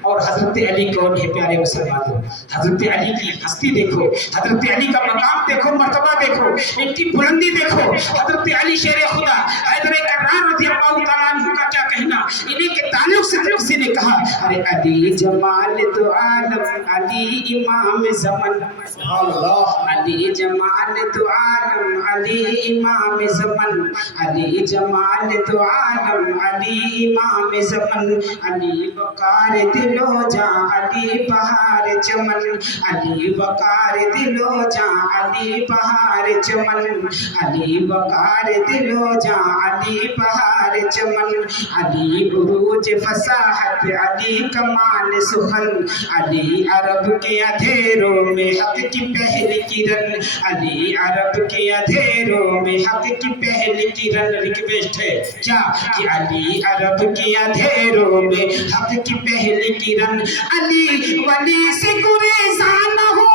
اور حضرت علی کون ہے پیارے مسلمانوں؟ حضرت علی کی ہستی دیکھو، حضرت علی کا مقام دیکھو، مرتبہ دیکھو، ان کی بلندی دیکھو۔ حضرت علی شیر خدا حیدر کرار رضی اللہ تعالیٰ عنہ کا کیا کہنا، انہیں کے تعلق سے کسی نے کہا ارے علی جمال دو عالم، علی امام زمن، سبحان اللہ، علی جمال دو عالم، علی امام زمن، علی جمال دو عالم، علی امام زمن، علی وقار دل و جاں، علی بہار چمن، علی وقار دل و جاں، علی بہار چمن، علی وقار دل و جاں، علی بہار چمن، علی عروج فصاحت، علی کمال سخن، علی عرب کے اندھیروں میں حق کی پہلی کرن، علی عرب کے اندھیروں میں حق کی پہلی کرن۔ ریکویسٹ ہے کیا کہ علی عرب کے اندھیروں میں حق کی پہلی کرن، علی ولی سے گریزان ہو،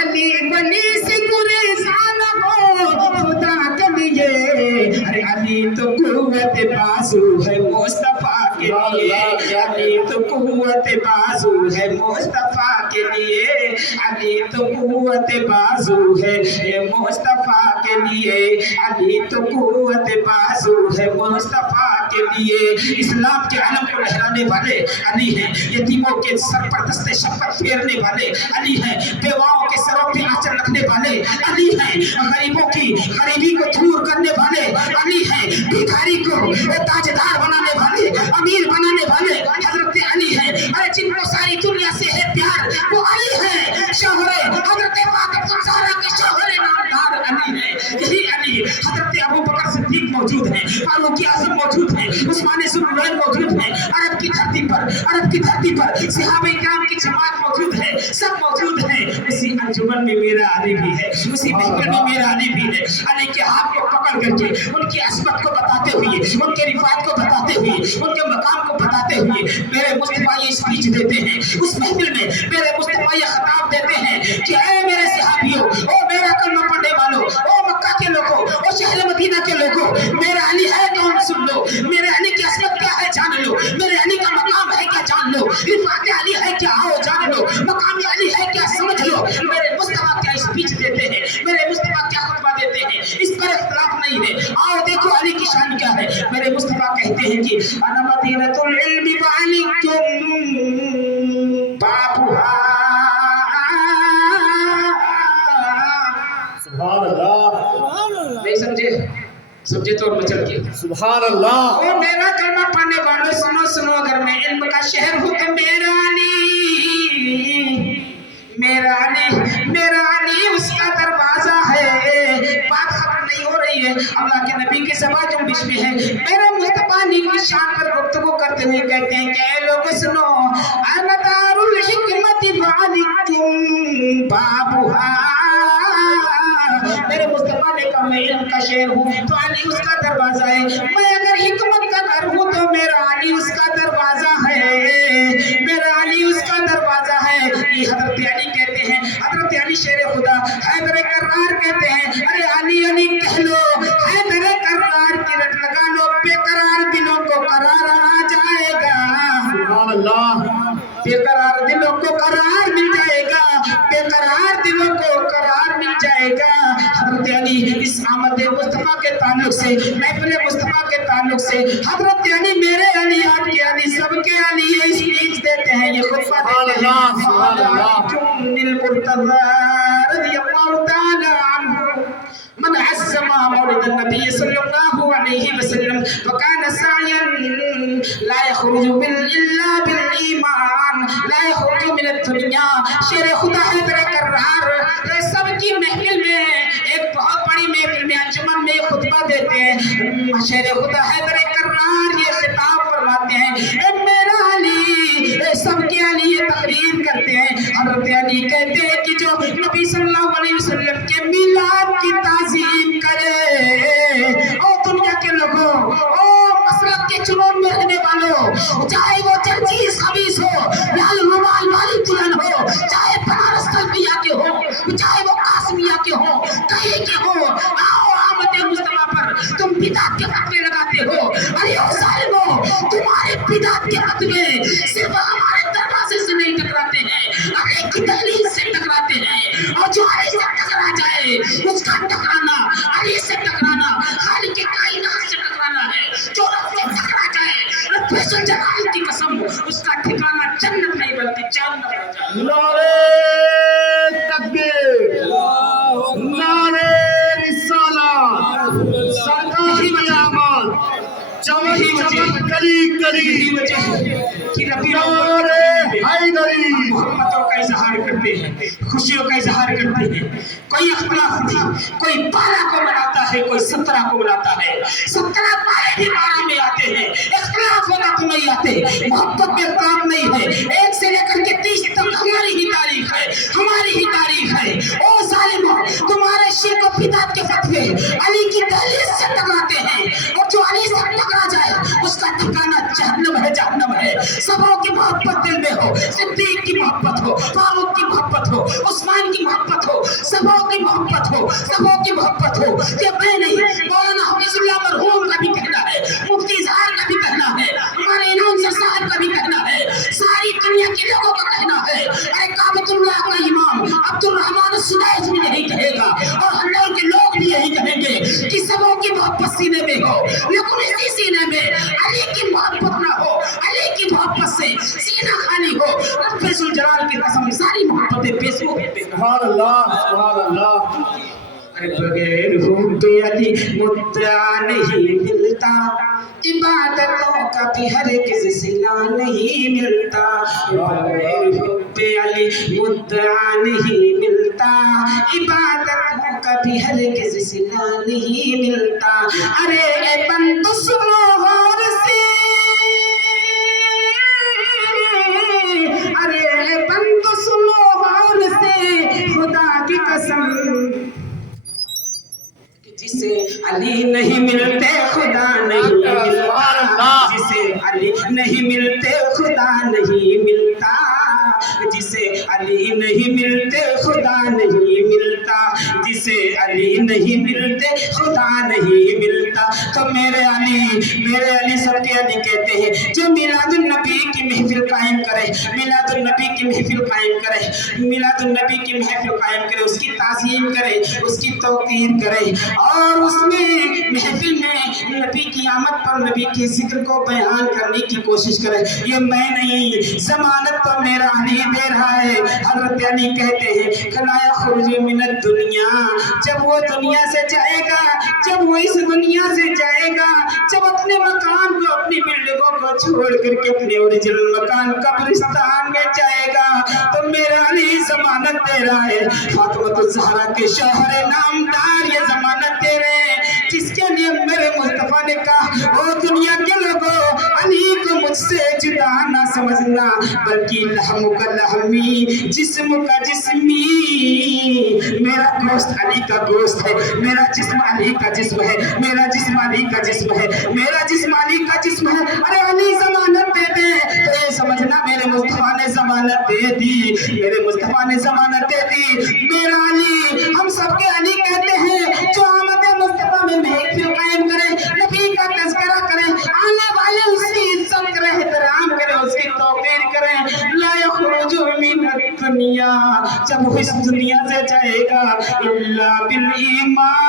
علی ولی سے گریزان ہو خدا کے لیے، ارے علی تو قوت بازو ہے مصطفیٰ کے لیے، علی تو قوت بازو ہے مصطفیٰ کے لیے، علی تو قوت بازو ہے مصطفیٰ کے لیے، علی تو قوت بازو ہے مصطفیٰ کے لیے۔ اسلام کے علم کو لہرانے والے علی ہیں، یتیموں کے سر پر دست شفقت پھیرنے والے علی ہیں، بیواؤں کے سروں پہ آنچل رکھنے والے علی ہیں، غریبوں کی غریبی کو دور کرنے والے علی ہیں، بھکاری کو تاجدار بنانے والے، امیر بنانے والے حضرت علی ہیں۔ ارے جن کو ساری دنیا سے ہے پیار وہ علی ہیں، شوہر حضرت پاک زہرا کے شوہر نامدار علی ہیں، یہی علی۔ حضرت ابو بکر صدیق موجود ہیں، فاروق اعظم موجود ہیں، عثمان ذوالنورین موجود ہیں، عرب کی دھرتی پر صحابہ کرام کی جماعت موجود ہے، سب موجود ہیں۔ اسی انجمن میں میرا علی بھی ہے، اسی محفل میں میرا علی بھی ہے۔ علی کے ہاتھ کو پکڑ کر کے ان کی عصمت کو بتاتے ہوئے، ان کے رفعت کو بتاتے ہوئے، ان کے مقام کو بتاتے ہوئے میرے مصطفیٰ یہ اسپیچ دیتے ہیں، اس محفل میں میرے مصطفیٰ یہ خطاب دیتے ہیں کہ اے میرے صحابیوں، او میرا کلمہ پڑھنے والوں، او مکہ کے لوگوں، او شہر مدینہ کے لوگوں، میرا علی ہے کون سن لو، میرے علی کی عصمت کیا ہے جان لو، میرے علی کا مقام ہے کیا جان لو، رفعت علی ہے کیا آؤ جان لو، مقام علی ہے کیا سمجھ لو۔ میرے مصطفیٰ کیا اسپیچ دیتے ہیں، میرے مصطفیٰ کیا خطبہ دیتے ہیں، اس پر اختلاف نہیں ہے۔ آؤ دیکھو علی کی شان کیا ہے۔ میرے مصطفیٰ کہتے ہیں کہ انا مدینۃ العلم وعلیکم بابھا، سبحان اللہ، نہیں سمجھے تو مچل کے سبحان اللہ، او میرا کلمہ پڑھنے والوں سنو، اگر میں علم کا شہر ہوں تو میرا علی اس کا دروازہ ہے۔ بات ختم نہیں ہو رہی ہے، اللہ کے نبی کی زبان جنبش میں ہے۔ میرے مصطفیٰ علی کی شان پر گفتگو کرتے ہوئے کہتے ہیں کہ اے لوگ سنو، انا دار الحکمت وعلیکم بابھا، میرے مصطفیٰ نے کہا میں علم کا شہر ہوں تو علی اس کا دروازہ ہے، میں اگر حکمت کا گھر ہوں تو میرا علی اس کا دروازہ ہے، میرا علی اس کا دروازہ ہے۔ یہ حضرت علی کہتے ہیں، حضرت علی شیر خدا حیدر کرار کہتے ہیں، ارے علی علی کہہ لو، حیدر کرار کی رٹ لگا لو، بے قرار دلوں کو قرار آ جائے گا، سبحان اللہ، بے قرار دلوں کو قرار مل جائے گا، بے قرار دلوں کو قرار مل جائے گا۔ حضرت علی اس آمد مصطفیٰ کے تعلق سے، محفل مصطفیٰ کے تعلق سے حضرت علی، میرے علی، آپ کے علی، سب کے علی یہ اسپیچ دیتے ہیں، یہ خطبہ دیتے ہیں۔ سبحان اللہ، المرتضى رضی اللہ تعالی عنہ من عزم مولد النبي صلى الله عليه وسلم وكان سعيا لا يخرج الا بالايمان لا يخرج من الدنيا۔ شیر خدا حیدر کرار سب کی محفل میں ایک بہت بڑی محفل میں انجمن میں خطبہ دیتے ہیں، شیر خدا حیدر کرار یہ خطاب فرماتے ہیں، اے میرا علی، سب کے علی یہ تقریر کرتے ہیں۔ حضرت علی کہتے ہیں کہ جو نبی صلی اللہ علیہ وسلم کے میلاد کی تعظیم کرے، او دنیا کے لوگوں، او مسلک کے جنون میں رہنے والوں، چاہے وہ چرچیز خبیث ہو، لال رومال والی دلہن ہو، چاہے بنارس کلبیہ کے ہو، چاہے وہ قاسمیہ کے ہو، کہیں کے ہو، آؤ آمد अली से टकरा जाए उसका टकराना अली से टकराना खालिक के कायनात से टकराना है। जो रब से टकरा जाए रब जलाल की कसम उसका ठिकाना जन्नत नहीं बल्कि जहन्नम हो जाए। नारे तकबीर, नारे रिसालत, सरकार की आमद, चमक चमक गली गली, नारे हैदरी। मोहब्बतों का इजहार करते हैं, खुशियों का इजहार करते हैं। कोई अख्लाक कोई 12 को मनाता है, कोई 17 को मनाता है। 17 पारे भी 12 में आते हैं। इख्लाफ होना तो नहीं आते, मोहब्बत में काम नहीं है। 1 से लेकर के 30 तक हमारी ही तारीख है, हमारी ही तारीख है। ओ जालिमों, तुम्हारे शिर्क और बिदअत के फतवे अली की दहलीज से टकराते हैं और जो अली से टकरा जाए उसका ठिकाना जहन्नम है, जहन्नम है। सबों की मोहब्बत दिल में हो, सिद्दीक की मोहब्बत हो, फारूक की मोहब्बत हो, उस्मान की मोहब्बत हो, सबों की मोहब्बत हो, सबों की मोहब्बत हो। ये मैं नहीं, मौलाना हफीजुल्लाह मरहूम का भी कहना है, मुफ्ती इजहार का भी कहना है, हमारे इनाम सर साहब का भी कहना है, सारी दुनिया के लोगों का कहना है। अरे काबतुल्लाह का इमाम अब्दुल रहमान सुदैस भी यही कहेगा और हल्लौल के लोग भी यही कहेंगे कि सबों की मोहब्बत सीने में हो, लेकिन इसी सीने में अली की मोहब्बत ना हो। अली की मोहब्बत से सीना खाली हो। रब्बे जुल जलाल की कसम सारी मोहब्बतें बेसुध हैं। सुभान अल्लाह, सुभान अल्लाह। अरे बगैर हुब्बे अली मुद्दा नहीं मिलता, इबादतों का भी हरगिज़ सिला नहीं मिलता। बगैर हुब्बे अली मुद्दा नहीं मिलता, इबादतों का भी हरगिज़ सिला नहीं मिलता। अरे ए बंदो सुनो गौर से, अरे ए बंदो सुनो गौर से, खुदा की कसम जिसे अली नहीं मिलते खुदा नहीं मिलता, जिसे अली नहीं मिलते खुदा नहीं मिलता, जिसे अली नहीं मिलते खुदा नहीं मिलता, जिसे अली नहीं मिलते खुदा नहीं मिलता। तो मेरे अली सबके अली कहते हैं जो मिलादुन नबी की महफिल कायम करे, मिलादुन नबी की महफिल कायम करे, मिलादुन नबी की महफिल कायम करे, उसकी ताज़ीम करे, उसकी तौक़ीर करे और उसमें महफिल में नबी की आमद पर नबी के जिक्र को बयान करने की कोशिश करे। ये मैं नहीं, ज़मानत तो मेरा अली दे रहा है। हज़रत अली कहते हैं कलाया खुर्ज मिनत दुनिया, जब वो दुनिया से जाएगा, जब वो इस दुनिया से जाएगा, जब अपने मकान को अपनी बिल्डिंगों को छोड़ करके अपने ओरिजिनल मकान कब्रिस्तान में जाएगा, तो मेरा अली ज़मानत दे रहा है। फातिमा ज़हरा के शौहर नामदार ये ज़मानत दे रहे हैं, जिसके लिए मेरे मुस्तफा ने कहा ओ दुनिया के लोगों, अली को मुझसे जुदा ना समझना, बल्कि लहमु का लहमी, जिस्म का जिस्मी। मेरा गोश्त अली का गोश्त है, मेरा जिस्म अली का जिस्म है, मेरा जिस्म अली का जिस्म है, मेरा जिस्म अली का जिस्म है। अरे अली ज़मानत दे दे तो ये समझना मेरे मुस्तफा ने ज़मानत दे दी, मेरे मुस्तफा ने ज़मानत दे दी। मेरा अली, हम सबके अली कहते हैं जो आमद मुस्तफा में महफिल कायम करे, नबी का तज़किरा करे, आने वाले उसकी इज्जत करे, एहतराम करे, उसकी तौक़ीर करे। ला यख़रुजु मिनद दुनिया, जब वो इस दुनिया से जाएगा इल्ला बिल ईमान,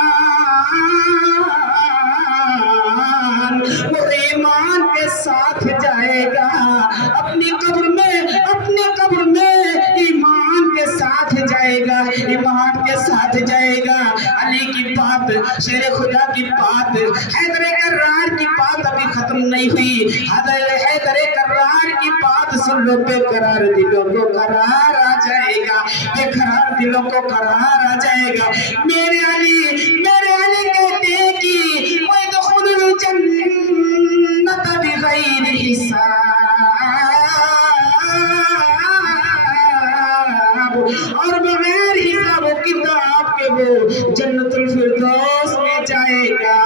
वो ईमान के साथ जाएगा अपनी कब्र में, अपने कब्र में ईमान के साथ जाएगा, ईमान के साथ जाएगा। अली की बात, शेर खुदा की बात, हैदर कर्रार की बात अभी खत्म नहीं हुई। हैदर कर्रार की बात सुन लो, बेकरार दिलों को करार आ जाएगा, बेकरार दिलों को करार आ जाएगा। मेरे अली कहते हैं कि वो यदखुलुल जन्नत बिगैर हिसाब, और बगैर हिसाब किताब के वो जन्नतुल फिरदौस में जाएगा।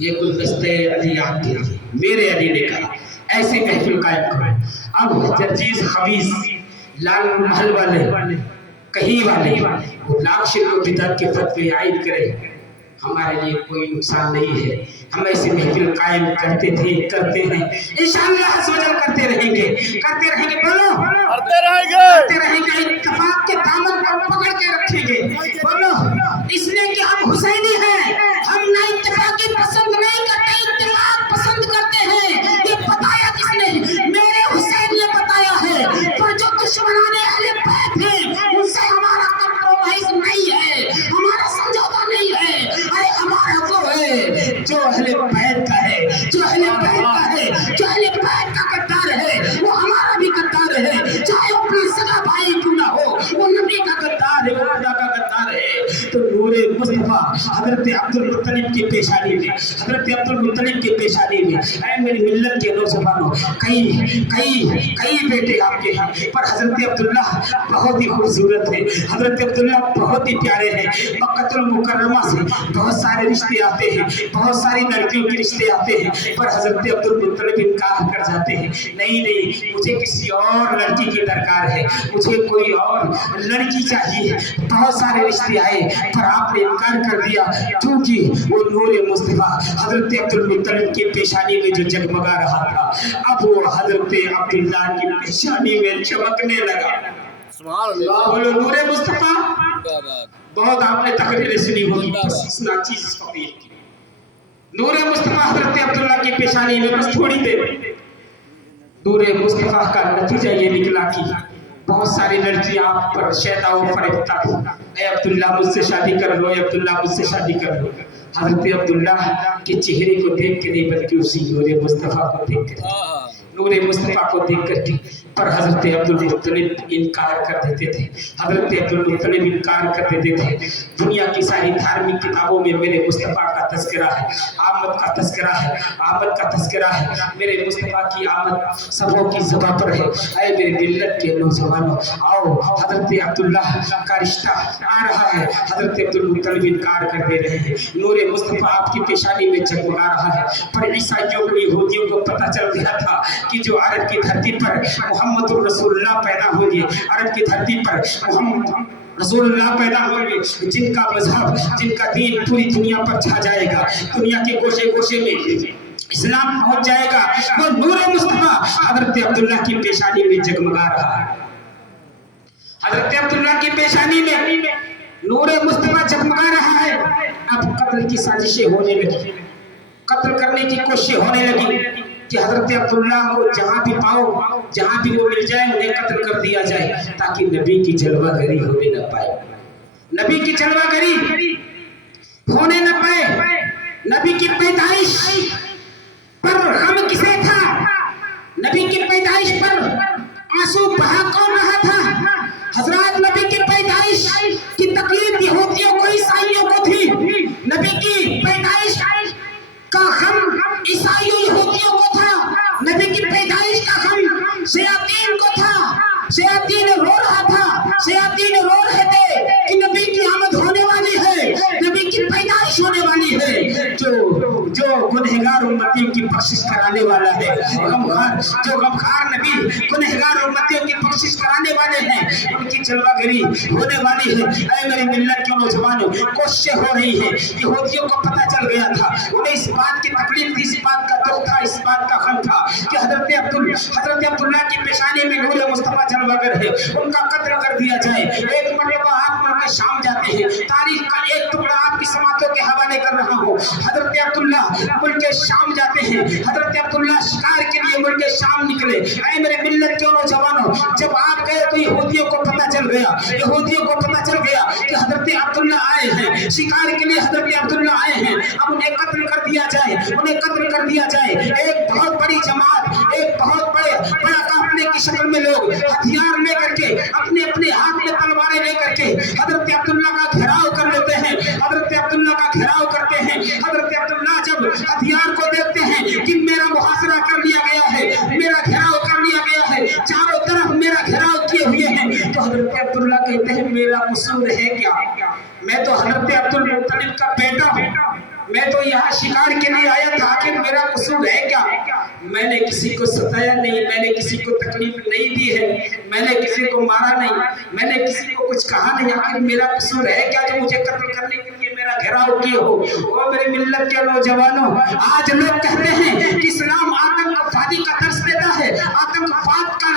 ये गुलदस्ते अली आपके मेरे अली ने कहा, ऐसे महफिल कायम करो। अब जर्जीस खबीस लाल महल वाले कहीं वाले वो लाख शिर्क बिदअत के फतवे आयद करे, ہمارے لیے کوئی نقصان نہیں ہے. ہم ایسے محفل قائم کرتے تھے, کرتے ہیں, انشاءاللہ سوچا کرتے رہیں گے, کرتے رہیں گے. بولو کرتے رہیں گے, کرتے رہیں گے. اتفاق کے دامن کو پکڑ کے رکھیں گے. بولو اس لیے کہ ہم حسینی ہیں, ہم نہ اتفاقی پسند نہیں کرتے, اتفاق پسند کرتے ہیں. یہ بتایا کس نے؟ میرے حسین نے بتایا ہے. پر جو دشمنان اہل بیت ہیں ان سے ہمارا کمپرومائز نہیں ہے, ہمارا سمجھوتا نہیں ہے. ارے ہمارا وہ ہے جو اہل بیت کا ہے, جو اہل بیت کا ہے, جو اہل بیت کا غدار ہے, وہ ہمارا بھی غدار ہے. چاہے اپنا سگا بھائی کیوں نہ ہو, وہ نبی کا غدار ہے, وہ خدا کا غدار ہے. تو نور مصطفیٰ حضرت عبد المطلب کی پیشانی میں, حضرت عبد المطلب کی پیشانی میں, اے میری ملت کے نوجوانوں, کئی بیٹے آپ کے ہیں, پر حضرت عبداللہ بہت ہی خوبصورت ہے, حضرت عبداللہ بہت ہی پیارے ہیں. مکہ المکرمہ سے بہت سارے رشتے آتے ہیں, بہت ساری لڑکیوں کے رشتے آتے ہیں, پر حضرت عبد المطلب انکار کر جاتے ہیں. نہیں, مجھے کسی اور لڑکی کی درکار ہے, مجھے کوئی اور لڑکی چاہیے. بہت سارے رشتے آئے پر آپ نے انکار کر دیا, کیونکہ وہ نور مصطفیٰ حضرت عبد المطلب کی پیشانی میں جو جگمگا رہا تھا, اب وہ حضرت عبداللہ کی پیشانی میں چمکنے لگا. سبحان اللہ. بولو نور مصطفیٰ. بہت آپ نے تقریریں سنی ہوگی, بس اس ناچیز فقیر کی. نور مصطفیٰ حضرت عبداللہ کی پیشانی میں بس تھوڑی دیر. نور مصطفیٰ کا نتیجہ یہ نکلا کہ بہت ساری لڑکیاں آپ پر شیطان و فریب تھا, اے عبداللہ مجھ سے شادی کر لو, اے عبداللہ مجھ سے شادی کر لو. حضرت عبداللہ کے چہرے کو دیکھ کے نہیں بلکہ اسی نور مصطفیٰ کو دیکھ کر, نور مصطفیٰ کو دیکھ کر کے پر حضرت عبد المطلب انکار کر دیتے تھے. حضرت عبد المطلب انکار کر دیتے تھے. دنیا کی ساری دھارمک کتابوں میں میرے مصطفیٰ کا تذکرہ ہے, آمد کا تذکرہ ہے, آمد کا تذکرہ ہے. میرے مصطفیٰ کی آمد سبوں کی زبان پر ہے. اے میرے ملت کے نوجوانوں, آؤ حضرت عبداللہ کا رشتہ آ رہا ہے. حضرت عبد المطلب انکار کر دے رہے ہیں. نور مصطفیٰ آپ کی پیشانی میں جگمگا رہا ہے. پر عیسائیوں کو, یہودیوں کو پتہ چل گیا تھا کہ جو عرب کی دھرتی پر محمد رسول اللہ پیدا ہوئے, عرب کی دھرتی پر محمد رسول اللہ پیدا ہوئے, جن کا مذہب, جن کا دین پوری دنیا پر چھا جائے گا, دنیا کے گوشے گوشے میں اسلام پہنچ جائے گا, وہ نور مصطفیٰ حضرت عبداللہ کی پیشانی میں جگمگا رہا ہے. حضرت عبداللہ کی پیشانی میں نور مصطفیٰ جگمگا رہا ہے. اب قتل کی سازشیں ہونے لگی, قتل کرنے کی کوششیں ہونے لگی کہ حضرت عبداللہ کو جہاں بھی پاؤ, جہاں بھی وہ مل جائے انہیں قتل کر دیا جائے, تاکہ نبی کی جلوہ گری ہونے نہ پائے, نبی کی جلوہ گری ہونے نہ پائے. نبی کی پیدائش پر غم کسے تھا؟ نبی کی پیدائش پر آنسو بہا کون رہا تھا؟ حضرات نبی کی پیدائش کی تکلیف یہودیوں کو, عیسائیوں کو تھی. نبی کی پیدائش کا غم عیسائیوں یہودیوں کو تھا. نبی کی پیدائش کا غم شیاطین کو تھا. شیاطین رو رہا تھا, شیاطین رو رہے تھے کہ نبی کی آمد ہونے والی ہے, نبی کی پیدائش ہونے والی ہے. جو گنہگار امتیوں کی بخشش کرانے والا ہے, جو غمخوار نبی گنہگار امتیوں کی بخشش کرانے والے ہیں, ان کی جلوہ گری ہونے والی ہے. اے میری ملت کے نوجوانوں, کوششیں ہو رہی ہیں. یہودیوں کو پتہ چل گیا تھا, انہیں اس بات کی تکلیف تھی, اس بات کا دکھ تھا, اس بات کا غم تھا کہ حضرت عبداللہ کی پیشانی میں نور مصطفیٰ جلوہ گر ہے, ان کا قتل کر دیا جائے. ایک مرتبہ آپ ملک شام جاتے ہیں, تاریخ کا ایک ٹکڑا آپ کی سماعتوں کے حوالے کر رہا ہوں. حضرت عبداللہ ملک شام جاتے ہیں, حضرت عبداللہ شکار کے لیے ملک شام نکلے. اے میرے ملت کے نوجوانوں, جب آپ گئے تو یہودیوں کو پتہ چل گیا, یہودیوں کو پتہ چل گیا کہ حضرت عبداللہ آئے ہیں, شکار کے لیے حضرت عبداللہ آئے ہیں, اب انہیں قتل کر دیا جائے, انہیں قتل کر دیا جائے. ایک بہت بڑی جماعت, ایک بہت بڑا قافلے کی شکل میں لوگ ہتھیار لے کر کے, اپنے اپنے ہاتھ میں تلواریں لے کر کے حضرت عبداللہ کا گھیراؤ کر لیتے ہیں, حضرت عبداللہ کا گھیراؤ کرتے ہیں. حضرت عبداللہ جب ہتھیار کو دیکھتے ہیں کہ میرا محاصرہ کر لیا گیا ہے, میرا گھیراؤ کر لیا گیا ہے, چاروں طرف میرا گھیراؤ کیے ہوئے ہیں, تو حضرت عبداللہ کہتے ہیں میرا قصور ہے کیا؟ میں تو حضرت عبد المطلب کا بیٹا ہوں, میں تو یہاں شکار کے لیے آیا تھا, آخر میرا قصور ہے کیا؟ میں نے کسی کو ستایا نہیں, میں نے کسی کو تکلیف نہیں دی ہے, میں نے کسی کو مارا نہیں, میں نے کسی کو کچھ کہا نہیں, آخر میرا قصور ہے کیا جو مجھے قتل کرنے کے لیے میرا मेरा घेराव किए हो। वो मेरे मिल्लत के नौजवानों, आज लोग कहते हैं कि इस्लाम आतंकवादी का दर्श देता है, आतंकवाद का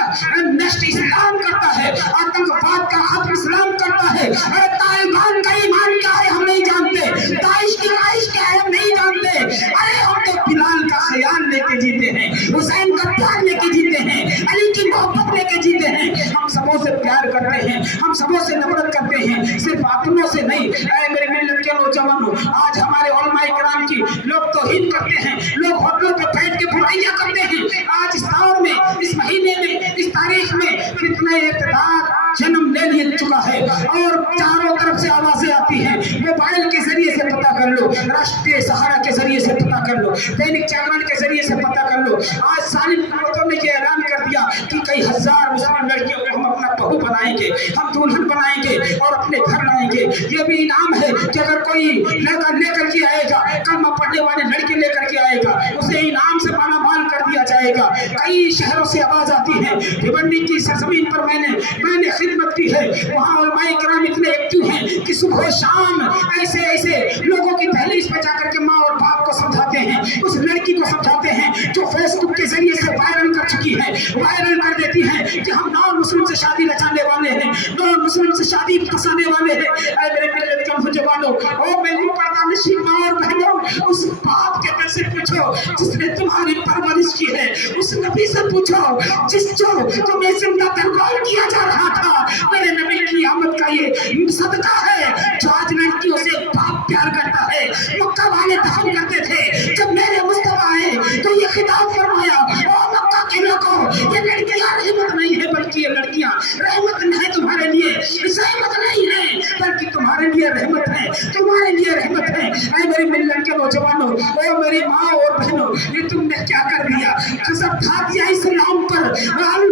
नष्ट इस्लाम करता है, आतंकवाद का खत्म इस्लाम करता है। अरे तालिबान का ईमान क्या है हम नहीं जानते, दाइश की आइश क्या है हम नहीं जानते। अरे हम तो बिलाल का ख्याल लेके जीते हैं, हुसैन का प्यार लेके जीते हैं, अली की मोहब्बत लेके जीते हैं। हम सबों से प्यार करते हैं, हम सबों से नफरत करते हैं, सिर्फ आतंकों से नहीं। अरे मेरे मिल्लत के नौजवानों, आज हमारे उलमाए किराम की लोग तौहीन करते हैं, लोग होटलों पे बैठ के बुराइयां करते हैं। आज इस दौर में, इस महीने में, इस तारीख में फितने इर्तिदाद जन्म ले चुका है और चारों तरफ से आवाजें आती हैं। मोबाइल के जरिए से पता कर लो, राष्ट्रीय सहारा के जरिए से पता कर लो, दैनिक जागरण के जरिए से पता कर लो। आज सारी हुकूमतों ने ये ऐलान कर दिया कि कई हजार मुस्लिम लड़कियों को हम अपना बहू बनाएंगे, हम दुल्हन बनाएंगे और अपने घर लाएंगे। ये भी इनाम है कि अगर कोई लड़का लेकर के आएगा, कलमा पढ़ने वाले लड़के लेकर के आएगा, उसे इनाम से मालामाल कर दिया जाएगा। कई शहरों से आवाज आती है, भिवंडी की सरजमीन पर मैंने खिदमत की है, वहाँ उलमाए किराम इतने एक्टिव हैं कि सुबह शाम ऐसे ऐसे लोगों की दहलीज पे जाकर के माँ और बाप को समझाते हैं, उस लड़की को समझाते हैं जो फेसबुक के जरिए से वायरल कर चुकी है, वायरल कर देती है कि हम नॉन मुस्लिम से शादी रचाने वाले हैं, नॉन मुस्लिम से शादी फंसाने वाले हैं। ऐ मेरे मिल्लत के नौजवानों, ओ मेरी पर्दा नशीब माँ और बहनों, उस बाप के दिल से पूछो जिसने तुम्हारी परवरिश की है, उस नबी से पूछो जिसको तुम्हें जिंदा दरबार किया जा रहा था। मेरे नबी की आमद का ये सदका है जो आज लड़कियों से बाप प्यार करता है। मक्का वाले दफन करते थे, जब मेरे मुस्तफा आए तो ये खिताब फरमाया, ओ मक्का के लोगों, ये लड़कियां रहमत नहीं है बल्कि ये लड़कियां रहमत है तुम्हारे लिए, रहमत नहीं है बल्कि तुम्हारे लिए रहमत है, तुम्हारे लिए रहमत है। ऐ मेरी मिल्लत के नौजवानों, ओ मेरी माँ और बहनों, ये तुमने क्या कर दिया, कसम खा दिया इस्लाम पर।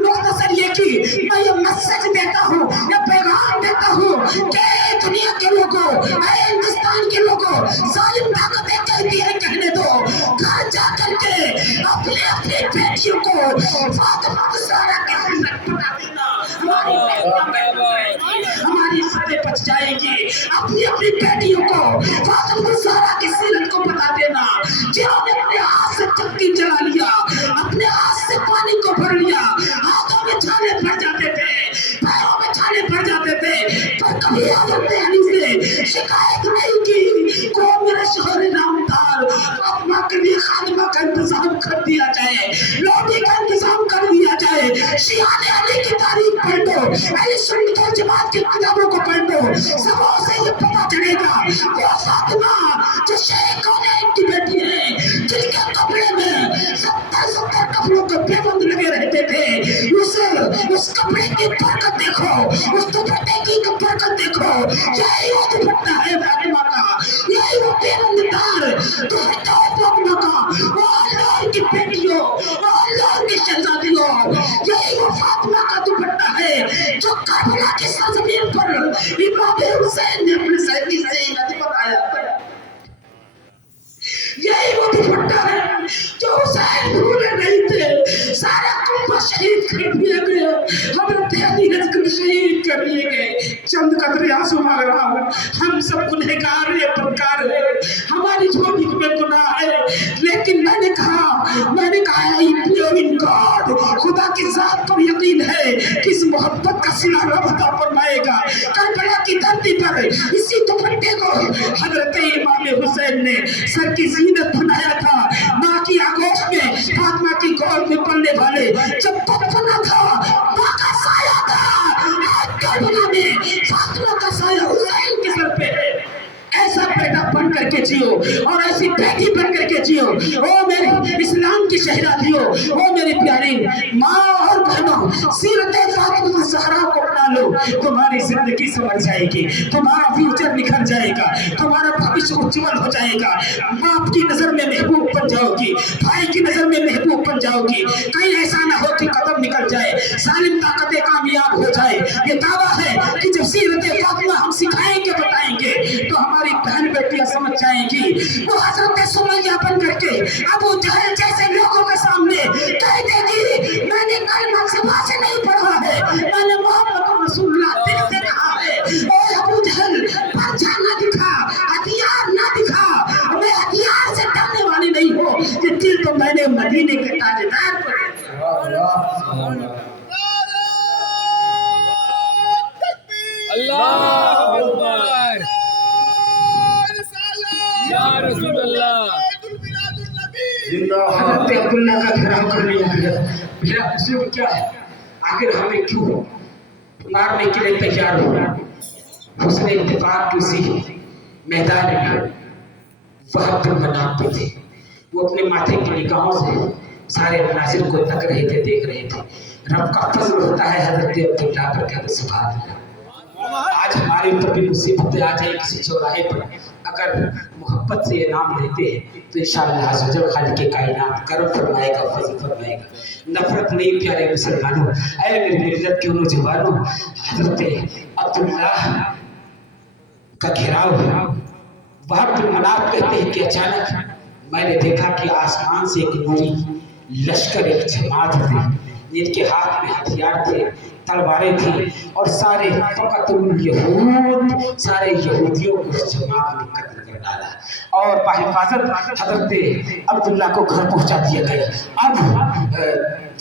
मुख्तसर ये कि मैं ये मैसेज देता हूँ, ये पैगाम देता हूँ कि दुनिया के लोगों, हिंदुस्तान के लोगों, जालिम ताकतें कहती है कहने दो, घर जाकर के अपनी अपनी बेटियों को फातिमा ज़हरा के सीरत बता देना, हमारी इज्जतें बच जाएगी। अपनी अपनी बेटियों को फातिमा ज़हरा की सीरत को बता देना, जिन्होंने अपने हाथ से चक्की जला लिया, अपने हाथ से पानी को भर लिया, हाथों में छाले पड़ जाते थे, पैरों में छाले पड़ जाते थे, पर कभी हज़रत अली से शिकायत नहीं की को मेरे शोहर नामदार फातिमा के लिए खादिमा का इंतजाम कर दिया जाए, रोटी का इंतजाम कर दिया जाए। शियाने अली की तारीफ पढ़ दो, अहले सुन्नत वल जमात की किताबों को पढ़ दो, सबों से ये पता चलेगा वो फातिमा जो शेख कौनैन की बेटी है, जिनके कपड़े में 70 कपड़ों के बेबंद लगे रहते थे, उस कपड़े की बरकत देखो, उस दुपट्टे की बरकत देखो, यही वो दुपट्टा है फातिमा का, यही वो बेबंददार दुपट्टा फातिमा का, वो अल्लाह की बेटियों, वो अल्लाह की शहजादियों, यही वो फातिमा का दुपट्टा है जो करबला की सरजमीन पर इमाम हुसैन ने अपने सैदी से बताया। यही वो दुपट्टा है जो हुसैन भूले नहीं थे, सारा कुंबा शहीद कर दिया गया, हजरत अली को शहीद कर दिए गए। चंद कतरे आंसू मांग रहा हूँ, हम सब गुनहगार है, पक्कार है, हमारी झोली में गुनाह है, लेकिन मैंने कहा इन गॉड, खुदा की जात पर यकीन है कि इस मोहब्बत का सिला रब अता फरमाएगा। करबला की धरती पर इसी दुपट्टे को हजरत इमाम हुसैन ने सर की जीनत बनाया था, माँ की आगोश में फातिमा की गोद में पलने वाले जब बचपना था, माँ का साया था, करबला में फातिमा का साया हुसैन के सर पे है। ऐसा बेटा बन करके जियो और ऐसी बेटी बन करके जियो। ओ मेरे इस्लाम की शहजादियों, ओ मेरी प्यारी माँ और बहनों, सीरत फातिमा ज़हरा को अपना लो, तुम्हारी जिंदगी संवर जाएगी, तुम्हारा फ्यूचर निखर जाएगा, तुम्हारा भविष्य उज्जवल हो जाएगा। बाप की नजर में महबूब बन जाओगी, भाई की नजर में महबूब बन जाओगी। कहीं ऐसा ना हो कि कदम निकल जाए, सालिम ताकतें कामयाब हो जाए। ये दावा है कि जब सीरत फातिमा हम सिखाएंगे, बताएंगे, तो हमारी बहन बेटियां समझ जाएंगी। वो हजरत सुमैया बन करके अबू जहल जैसे लोगों के सामने कह देगी, मैंने कलमा ज़बान से नहीं पढ़ा है, मैंने मोहम्मद रसूलुल्लाह दिल से कहा है। और अबू जहल पर जाना दिखा, हथियार اللہ اکبر یا رسول اللہ حضرت عبداللہ کا گھیراؤ کر لیا گیا. میرا قصور کیا ہے؟ آخر ہمیں کیوں مارنے کے لیے تیار ہو؟ حسن اتفاق کی اسی میدان میں وہب بن مناف پہ تھے. وہ اپنے ماتھے کی نگاہوں سے سارے مناظر کو تک رہے تھے، دیکھ رہے تھے. رب کا فضل ہوتا ہے حضرت عبداللہ پر. کہتے سبحان اللہ. آج ہمارے اوپر بھی مصیبتیں آ جائیں کسی چوراہے پر، اگر محبت سے یہ نام لیتے ہیں تو انشاءاللہ عز و جل خالق کائنات کرم فرمائے گا، فضل فرمائے گا. نفرت نہیں پیارے مسلمانوں، اے میری ملت کے نوجوانوں. حضرت عبداللہ کا گھیراؤ وہب بن مناف کہتے ہیں کہ اچانک میں نے دیکھا کہ آسمان سے ایک نوری لشکر، ایک جماعت تھی جن کے ہاتھ میں ہتھیار تھے، تلواریں تھیں، اور سارے فقط یہود، سارے یہودیوں کو اس جماعت میں قتل کر ڈالا اور بحفاظت حضرت عبداللہ کو گھر پہنچا دیا گیا. اب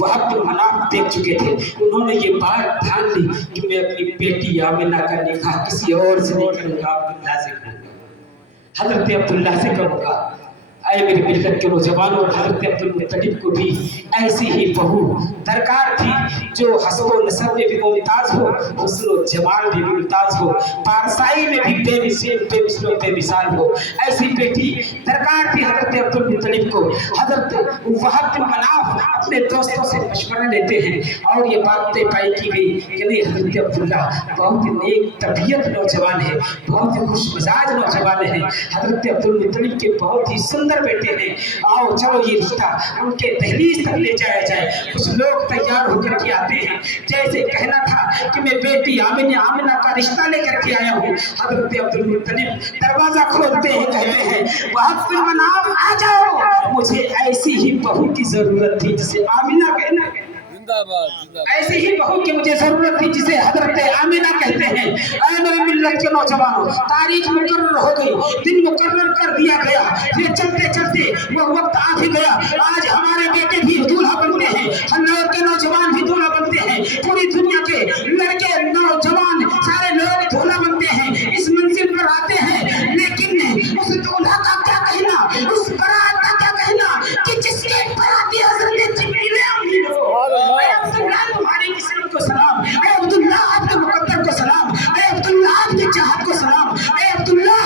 وہب بن مناف دیکھ چکے تھے. انہوں نے یہ بات ٹھان لی کہ میں اپنی بیٹی آمنہ کا نکاح کسی اور سے نہیں کروں گا، عبداللہ سے کروں گا، حضرت عبداللہ سے کروں گا. اے میری ملت کے نوجوانوں، حضرت عبدالمطلب کو بھی ایسی ہی بہو درکار تھی جو حسب و نسب میں بھی ممتاز ہو، حسن و جمال بھی ممتاز ہو، پارسائی میں بھی بے مثل و بے مثال ہو. ایسی بیٹی درکار تھی حضرت عبدالمطلب کو. حضرت وہب بن مناف اپنے دوستوں سے مشورہ لیتے ہیں اور یہ بات طے پائی کی گئی کہ نہیں، حضرت عبداللہ بہت نیک طبیعت نوجوان ہے، بہت ہی خوش مزاج نوجوان ہے، حضرت عبدالمطلب کے بہت ہی سندر بیٹے ہیں. آؤ چلو یہ رشتہ ان کے دہلیز تک لے جایا جائے. کچھ لوگ تیار ہو کر کے آتے ہیں، جیسے کہنا تھا کہ میں بیٹی آمنہ کا رشتہ لے کر کے آیا ہوں. حضرت عبدالمطلب دروازہ کھولتے ہیں، کہتے ہیں وہب بن مناف آ جاؤ، مجھے ایسی ہی بہو کی ضرورت تھی جسے آمنہ کہنا. ایسی ہی بہو کی مجھے ضرورت تھی جسے حضرت آمنہ کہتے ہیں. اے میری ملت کے نوجوانوں، تاریخ مقرر ہو گئی، دن مقرر کر دیا گیا. یہ چلتے چلتے وہ وقت آ بھی گیا. آج ہمارے بیٹے بھی دولہا بنتے ہیں، ہنور کے نوجوان بھی دولہا بنتے ہیں، پوری دنیا کے لڑکے نوجوان سارے لوگ دولہا بنتے ہیں، اس منزل پر آتے ہیں. لیکن اس دولہا کا کیا کہنا، اس برات کا کیا کہنا کہ جس کے براتی حضرت جبریل امین ہو. اے عبداللہ تمہاری قسمت کو سلام، اے عبداللہ آپ کے مقدر کو سلام، اے عبداللہ آپ کی چاہت کو سلام، اے عبداللہ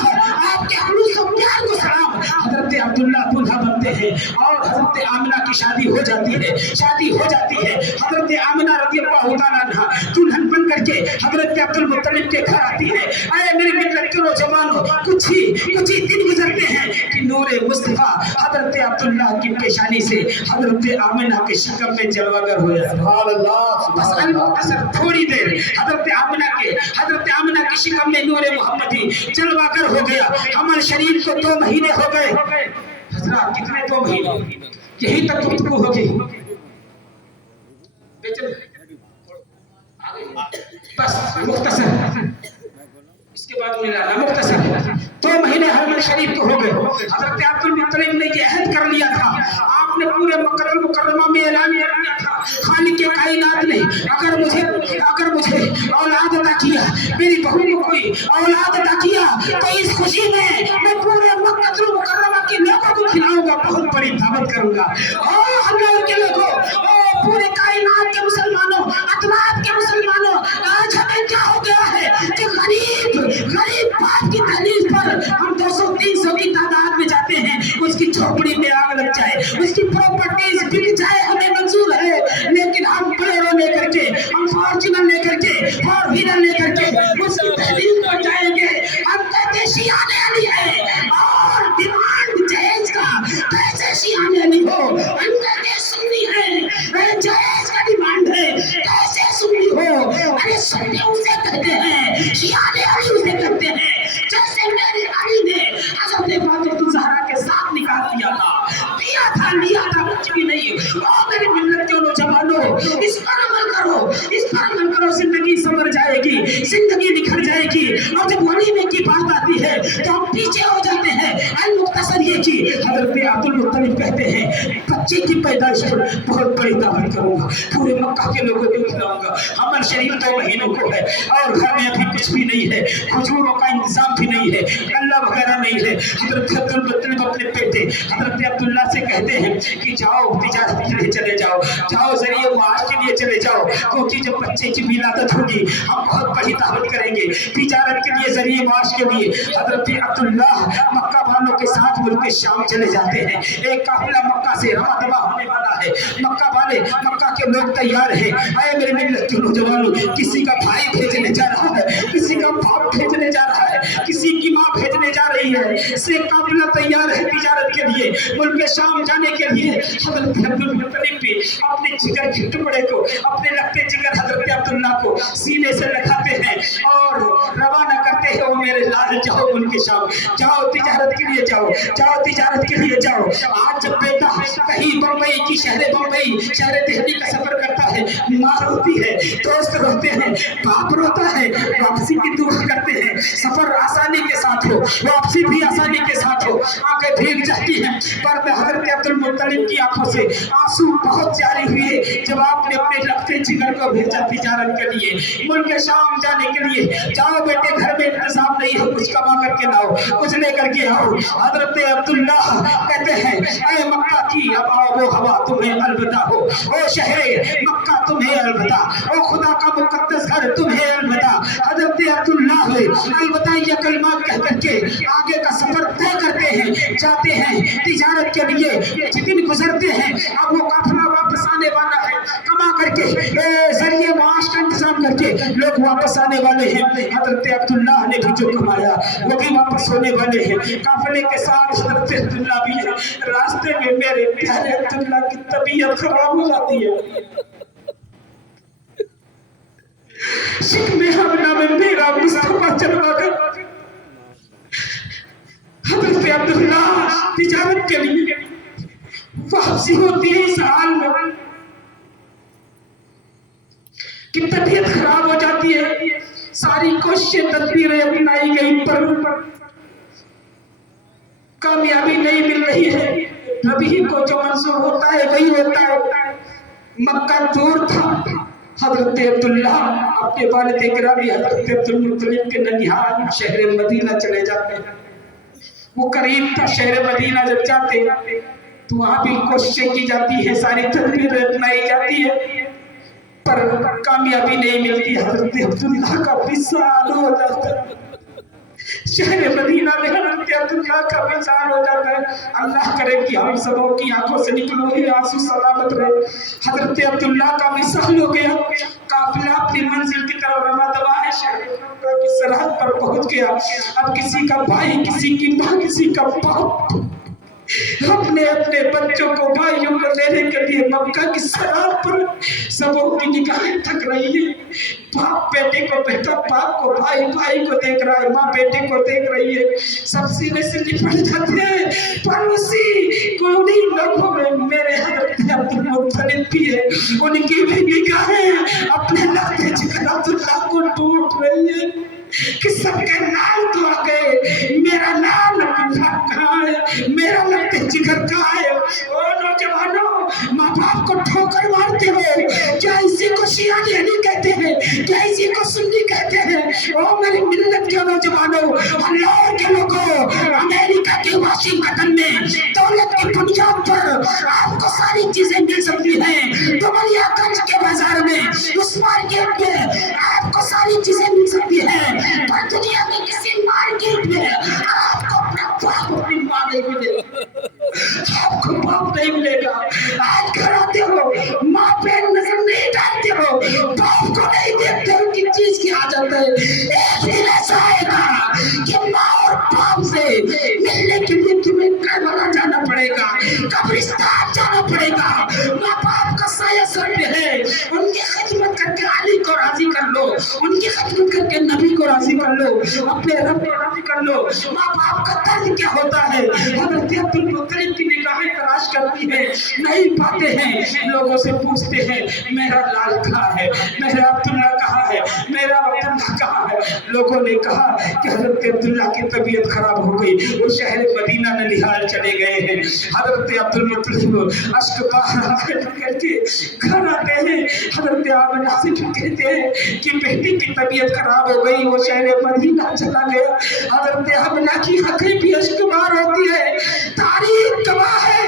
آپ کے خلوص و پیار کو سلام. حضرت عبداللہ دولہا بنتے ہیں اور حضرت آمنہ کی شادی ہو جاتی ہے. شادی ہو جاتی ہے. حضرت آمنہ رضی اللہ تعالیٰ عنہا دلہن بن کر کے حضرت عبدالمطلب کے گھر آتی ہے. اے میری ملت کے نوجوانوں، کچھ ہی دن گزرتے ہیں کہ نور مصطفیٰ حضرت عبداللہ کی پیشانی سے حضرت آمنہ کے شکم میں جلوگر ہو جاتا ہے. سبحان اللہ. بس اثر تھوڑی دیر حضرت آمنہ کی شکم میں نور محمدی جلوگر ہو گیا. حمل شریف کو 2 مہینے ہو گئے. حضرات کتنے 2 مہینے، یہی تک گفتگو ہوگی. بس مختصر، اس کے بعد میرا مختصر 2 مہینے حرم شریف کو ہو گئے. حضرت عبدالمطلب نے یہ عہد کر لیا تھا، آپ نے پورے مکہ مکرمہ میں اعلان کر دیا تھا خالق کائنات نے اگر مجھے اولاد عطا کیا، میری بہو کو کوئی اولاد عطا کیا تو اس خوشی میں پورے مکہ مکرمہ کے لوگوں کو کھلاؤں گا، بہت بڑی دعوت کروں گا. اور اللہ کے لوگوں، پورے کائنات کے مسلمانوں، اطراف کے مسلمانوں، آج ہمیں کیا ہو گیا ہے کہ غریب باپ کی دہلیز پر ہم 200-300 کی تعداد میں جاتے ہیں، اس کی جھوپڑی میں آگ لگ جائے، اس کی پراپرٹیز بک جائے، ہمیں منظور ہے. لیکن ہم بلیرو لے کر کے، ہم فارچونر لے کر کے، فور ویلر لے کر کے اس کی دہلیز پر جائیں گے. ہم کہتے شیعہ علی ہے اور ڈیمانڈ جہیز کا کیسے شیعہ علی ہو. ہم کہتے سنی ہے، جہیز کا ڈیمانڈ ہے، کیسے سنی ہو. ارے سنی اسے کہتے ہیں، شیعہ علی اسے کہتے ہیں. جیسے میرے علی نے حضرت فاطمہ الزہرا کے ساتھ نکاح کیا تھا، لیا تھا کچھ بھی نہیں. اور میری ملت کے نوجوانوں، اس پر عمل کرو، زندگی سنور جائے گی، زندگی نکھر جائے گی. اور جب ولیمے کی بات آتی ہے تو ہم پیچھے ہو جاتے ہیں. مختصر یہ کہ حضرت عبدالمطلب کہتے ہیں बच्चे की पैदाइश पर बहुत बड़ी दावत करूंगा, पूरे मक्का के लोगों को खिलाऊंगा। अमल शरीफ 2 महीनों को है और घर में अभी कुछ भी नहीं है, खजूरों का इंतजाम भी नहीं है, गल्ला वगैरह नहीं है। हजरत अब्दुल मुत्तलिब अपने बेटे हजरत अब्दुल्ला से कहते हैं कि जाओ तिजारत के लिए चले जाओ, जाओ जरिए माश के लिए चले जाओ, क्योंकि जब बच्चे की विलादत होगी हम बहुत बड़ी दावत करेंगे तिजारत के लिए, जरिए माश के लिए। हजरत अब्दुल्ला मक्का वालों के साथ मुल्क शाम चले जाते हैं। एक काफिला मक्का से रवा दवा होने वाला है, मक्का वाले मक्का के लोग तैयार हैं। आए मेरे मिल्लत के नौजवानों, किसी का भाई भेजने जा रहा है, किसी का बाप भेजने जा रहा है, किसी की माँ भेजने जा रही है, से काफिला तैयार है तिजारत के लिए, मुल्क शाम जाने के लिए। हजरत अब्दुल मुत्तलिब भी अपने जिगर के टुकड़े को, अपने लगते जिगर हजरत अब्दुल्ला को सीने से लगाते हैं और रवाना करते हैं, ओ मेरे लाल जाओ मुल्क शाम, जाओ तिजारत के लिए जाओ, जाओ तिजारत के लिए जाओ। आज जब बेटा कहीं बम्बई की शहर बम्बई शहर दिल्ली का सफर करता है, माँ रोती है, दोस्त रोते हैं, बाप रोता है, वापसी की दुआ करते हैं, सफर आसानी के साथ हो, वापसी भी आसानी के साथ हो, आंखें भीग जाती हैं। पर हजरत अब्दुल मुत्तलिब की आंखों से आंसू बहुत जारी हुए जब आपने अपने लगते जिगर को भेजा तिजारत के लिए, मुल्क शाम जाने के लिए। जाओ बेटे, घर में इंतजाम नहीं है, कुछ कमा करके लाओ, कुछ लेकर के आओ। हजरत अब्दुल्ला कहते हैं, ऐ मक्का की अब आओ वो हवा तुम्हें अलविदा हो, ओ शहरे मक्का तुम्हें अलविदा, ओ खुदा का मुकद्दस घर तुम्हें अलविदा। हजरत अब्दुल्ला अलविदा ये कलमात कह करके आगे का सफर तय करते हैं, जाते हैं तिजारत के लिए। दिन गुजरते हैं, अब वो काफिला वापस आने वाला है, कमा करके जरिए माश का इंतजाम करके लोग वापस आने वाले हैं। हजरत अब्दुल्ला ने भी जो कमाया वो भी वापस होने वाले हैं। काफिले के साथ हजरत अब्दुल्ला भी है। रास्ते में मेरे प्यारे अब्दुल्ला की तबीयत खराब हो जाती है, शिकने हमला में मेरा मुस्तफा चलवा कर हजरत अब्दुल्ला तिजारत के लिए वापसी होती है। इस हाल में कि तबीयत खराब हो जाती है, सारी कोशिशें तदबीरें अपनाई गई पर कामयाबी नहीं मिल रही है। रबी को जो मंजूर होता है वही होता है। मक्का दूर था, हजरत अब्दुल्ला अपने वालिद गिरामी हजरत अब्दुल मुत्तलिब के ननिहाल शहर मदीना चले जाते हैं। वो करीब था शहर मदीना, जब जाते तो वहाँ भी कोशिशें की जाती है, सारी तदबीरें अपनाई जाती है, पर कामयाबी नहीं मिलती। हजरत अब्दुल्ला का विसाल हो जाता है, शहर मदीना में हजरत अब्दुल्ला का विसाल हो जाता है। अल्लाह करे कि हम सबों की आंखों से निकलो हुए आंसू सलामत रहे। हजरत अब्दुल्ला का विसाल हो गया, काफिला अपनी मंजिल की तरफ रवा दवा है, शहर की सरहद पर पहुंच गया। अब किसी का भाई, किसी की माँ, किसी का बाप अपने अपने बच्चों को, भाइयों को लेने के लिए मक्का की सरहद पर सबों की निगाहें थक रही है। बाप बेटे को, बेटा बाप को, भाई भाई को देख रहा है, माँ बेटे को देख रही है, सब सीने से लिपट जाते हैं। पर उसी उन्हीं लोगों में मेरे हजरत अब्दुल मुत्तलिब भी है, उनकी भी निगाहें अपने लगते जिगर अब्दुल्ला को टूट रही है कि सबके लाल तो आ गए, मेरा लाल अब्दुल्ला कहाँ है, मेरा लगते जिगर कहाँ है। ओ नौजवानों, माँ बाप को ठोकर मारते हो, क्या इसी को शिया नहीं कहते हैं, क्या इसी को सुन्नी कहते हैं। ओ मेरी मिल्लत के नौजवानों, अल्लाह के लोगों, अमेरिका के वाशिंगटन में दौलत की बुनियाद पर आपको सारी चीजें मिल सकती हैं। दुबलियागंज के बाजार में, उस मार्केट में आपको सारी चीजें मिल सकती हैं, पर दुनिया के किसी मार्केट में आपको अपना बाप, अपनी माँ नहीं मिलेगा, आपको बाप नहीं मिलेगा। आज घर आते हो, माँ बहन नजर नहीं डालते हो, बाप को नहीं देखते हो, किस चीज की आदत है। एक दिन ऐसा आएगा कि माँ और बाप से मिलने के लिए तुम्हें करबला जाना पड़ेगा, कब्रिस्तान जाना पड़ेगा। माँ बाप का साया सर पे है, उनकी खिदमत करके अली को राजी कर लो, उनकी खिदमत कह के नबी को राजी कर लो, अपने रब को राजी कर लो। माँ बाप का दर्द क्या होता है। हजरत अब्दुल मुत्तलिब की निगाहें तलाश करती है, नहीं पाते हैं। लोगों से पूछते हैं मेरा लाल कहाँ है, मेरा अब्दुल्ला कहाँ है, मेरा अब्दुल्ला कहाँ है। लोगों ने कहा कि हजरत अब्दुल्ला की तबीयत खराब हो गई, वो शहर मदीना में निहाल चले गए हैं। हजरत अब्दुल मुत्तलिब अश्क बहा करके घर आते हैं। हजरत आमिना से कहते हैं कि बेटी की तबीयत खराब हो गई, वो शहर मदीना चला गया। हजरत आमिना की आंखें भी अश्कबार होती है। तारीख गवाह है,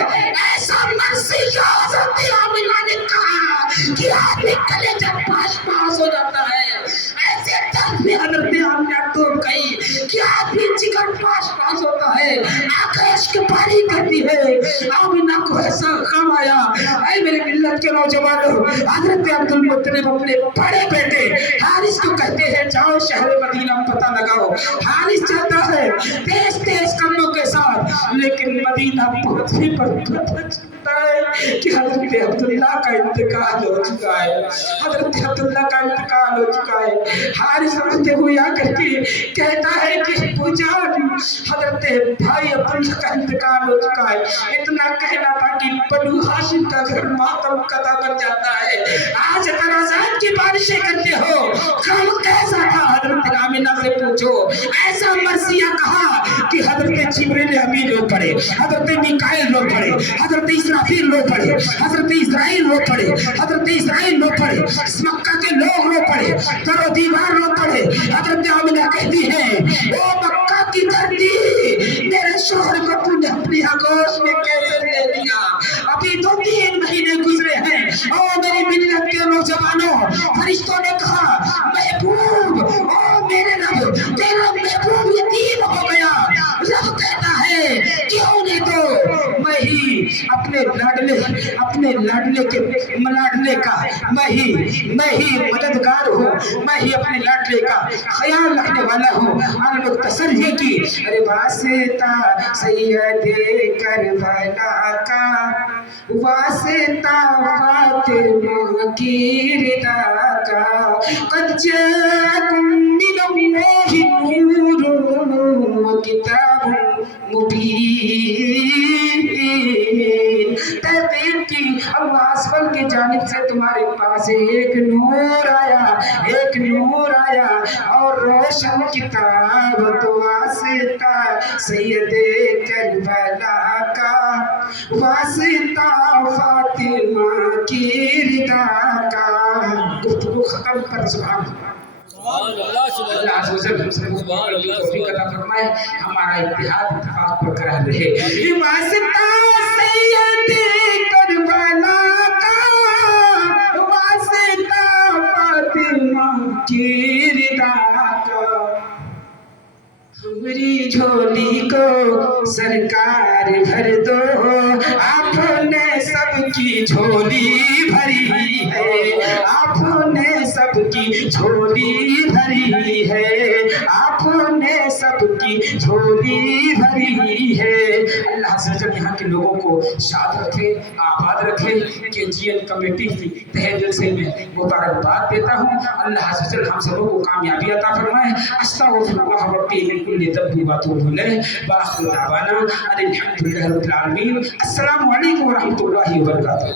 ऐसा मर्सी हजरत आमिना ने कहा कि आदमी कलेजा पास हो जाता है। ऐसे दर्द में हजरत आमिना तो गई कि आदमी जिगर पास होता है, आंखें अश्कबारी करती है। आमिना को ऐसा गम आया। ऐ मेरे मिल्लत के नौजवानों, हजरत अब्दुल मुत्तलिब अपने बड़े बेटे हारिस को कहते हैं जाओ शहर मदीना पता लगाओ। हारिस जाता है तेज तेज कदमों के साथ, लेकिन मदीना पहुंचने पर पता चलता है कि हजरत अब्दुल्ला का इंतकाल हो चुका है। हजरत अब्दुल्ला का इंतकाल हो चुका है। हारिस रोते हुए आकर के कहता है कि पुजारी हजरत भाई अब्दुल्ला का इंतकाल हो चुका है। इतना कहना था कि बनु हाशिम का घर मातम कदा बन जाता है। आज तनाज़ात की बारिशें करते हो, कम कैसा था हजरत आमिना से पूछो। ऐसा मर्सिया कहा कि हजरत जिब्रील अमीन रो पड़े, हजरत मिकाईल रो पड़े, हजरत इसराफील रो पड़े, हजरत इस्राइल रो पड़े, हजरत इस्राइल रो पड़े, मक्का के लोग रो पड़े, करो दीवार रो पड़े। हजरत आमिना कहती है ओ मक्का की धरती, मेरे शोहर को तूने अपनी आगोश में कैसे ले लिया। अभी तो 3 महीने गुजरे हैं। ओ मेरी मिल्लत के नौजवानों, फरिश्तों ने कहा महबूब, ओ मेरे रब, तेरा महबूब यतीम हो गया। रब कहता है क्यों नहीं, तो मैं ही अपने लाडले का मैं ही मददगार हूँ, मैं ही अपने लाडले का ख्याल रखने वाला हूँ। और लोग तसल्ली की, अरे वास्ता सैयदे करबला का, वास्ता फातिमा की रिदा का, कद जाकुम मिनल्लाहि नूरुन व किताबुन मुबीन। तहकीक की अल्लाह असफल की जानिब से तुम्हारे पास एक नूर आया और रोशन किताब, तो वास्ता सैयदे करबला का, वास्ता फातिमा की रिदा का। गुफ्तगू खत्म कर। सुभान फरमाए हमारा इत्तेहाद इत्तेफाक बरकरार रहे। वास्ता सैयदे करबला का, वास्ता फातिमा की रिदा का। हमारी झोली को सरकार भर दो, आपने सबकी झोली भरी है, आपने सबकी झोली भरी है, आपने सबकी झोली भरी है। अल्लाह सजल यहाँ के लोगों को शाद रखे, आबाद रखे। KGN कमेटी की तहे दिल से मैं मुबारकबाद देता हूँ। अल्लाह सजल हम सबों को कामयाबी अता फरमाए। अस्तगफिरुल्लाह रब्बी मिन कुल्ली ज़ंबि व अतूबु इलैह व आखिरु दअवाना अल्हम्दुलिल्लाहि रब्बिल आलमीन। अस्सलामु अलैकुम व रहमतुल्लाहि व बरकातुहू।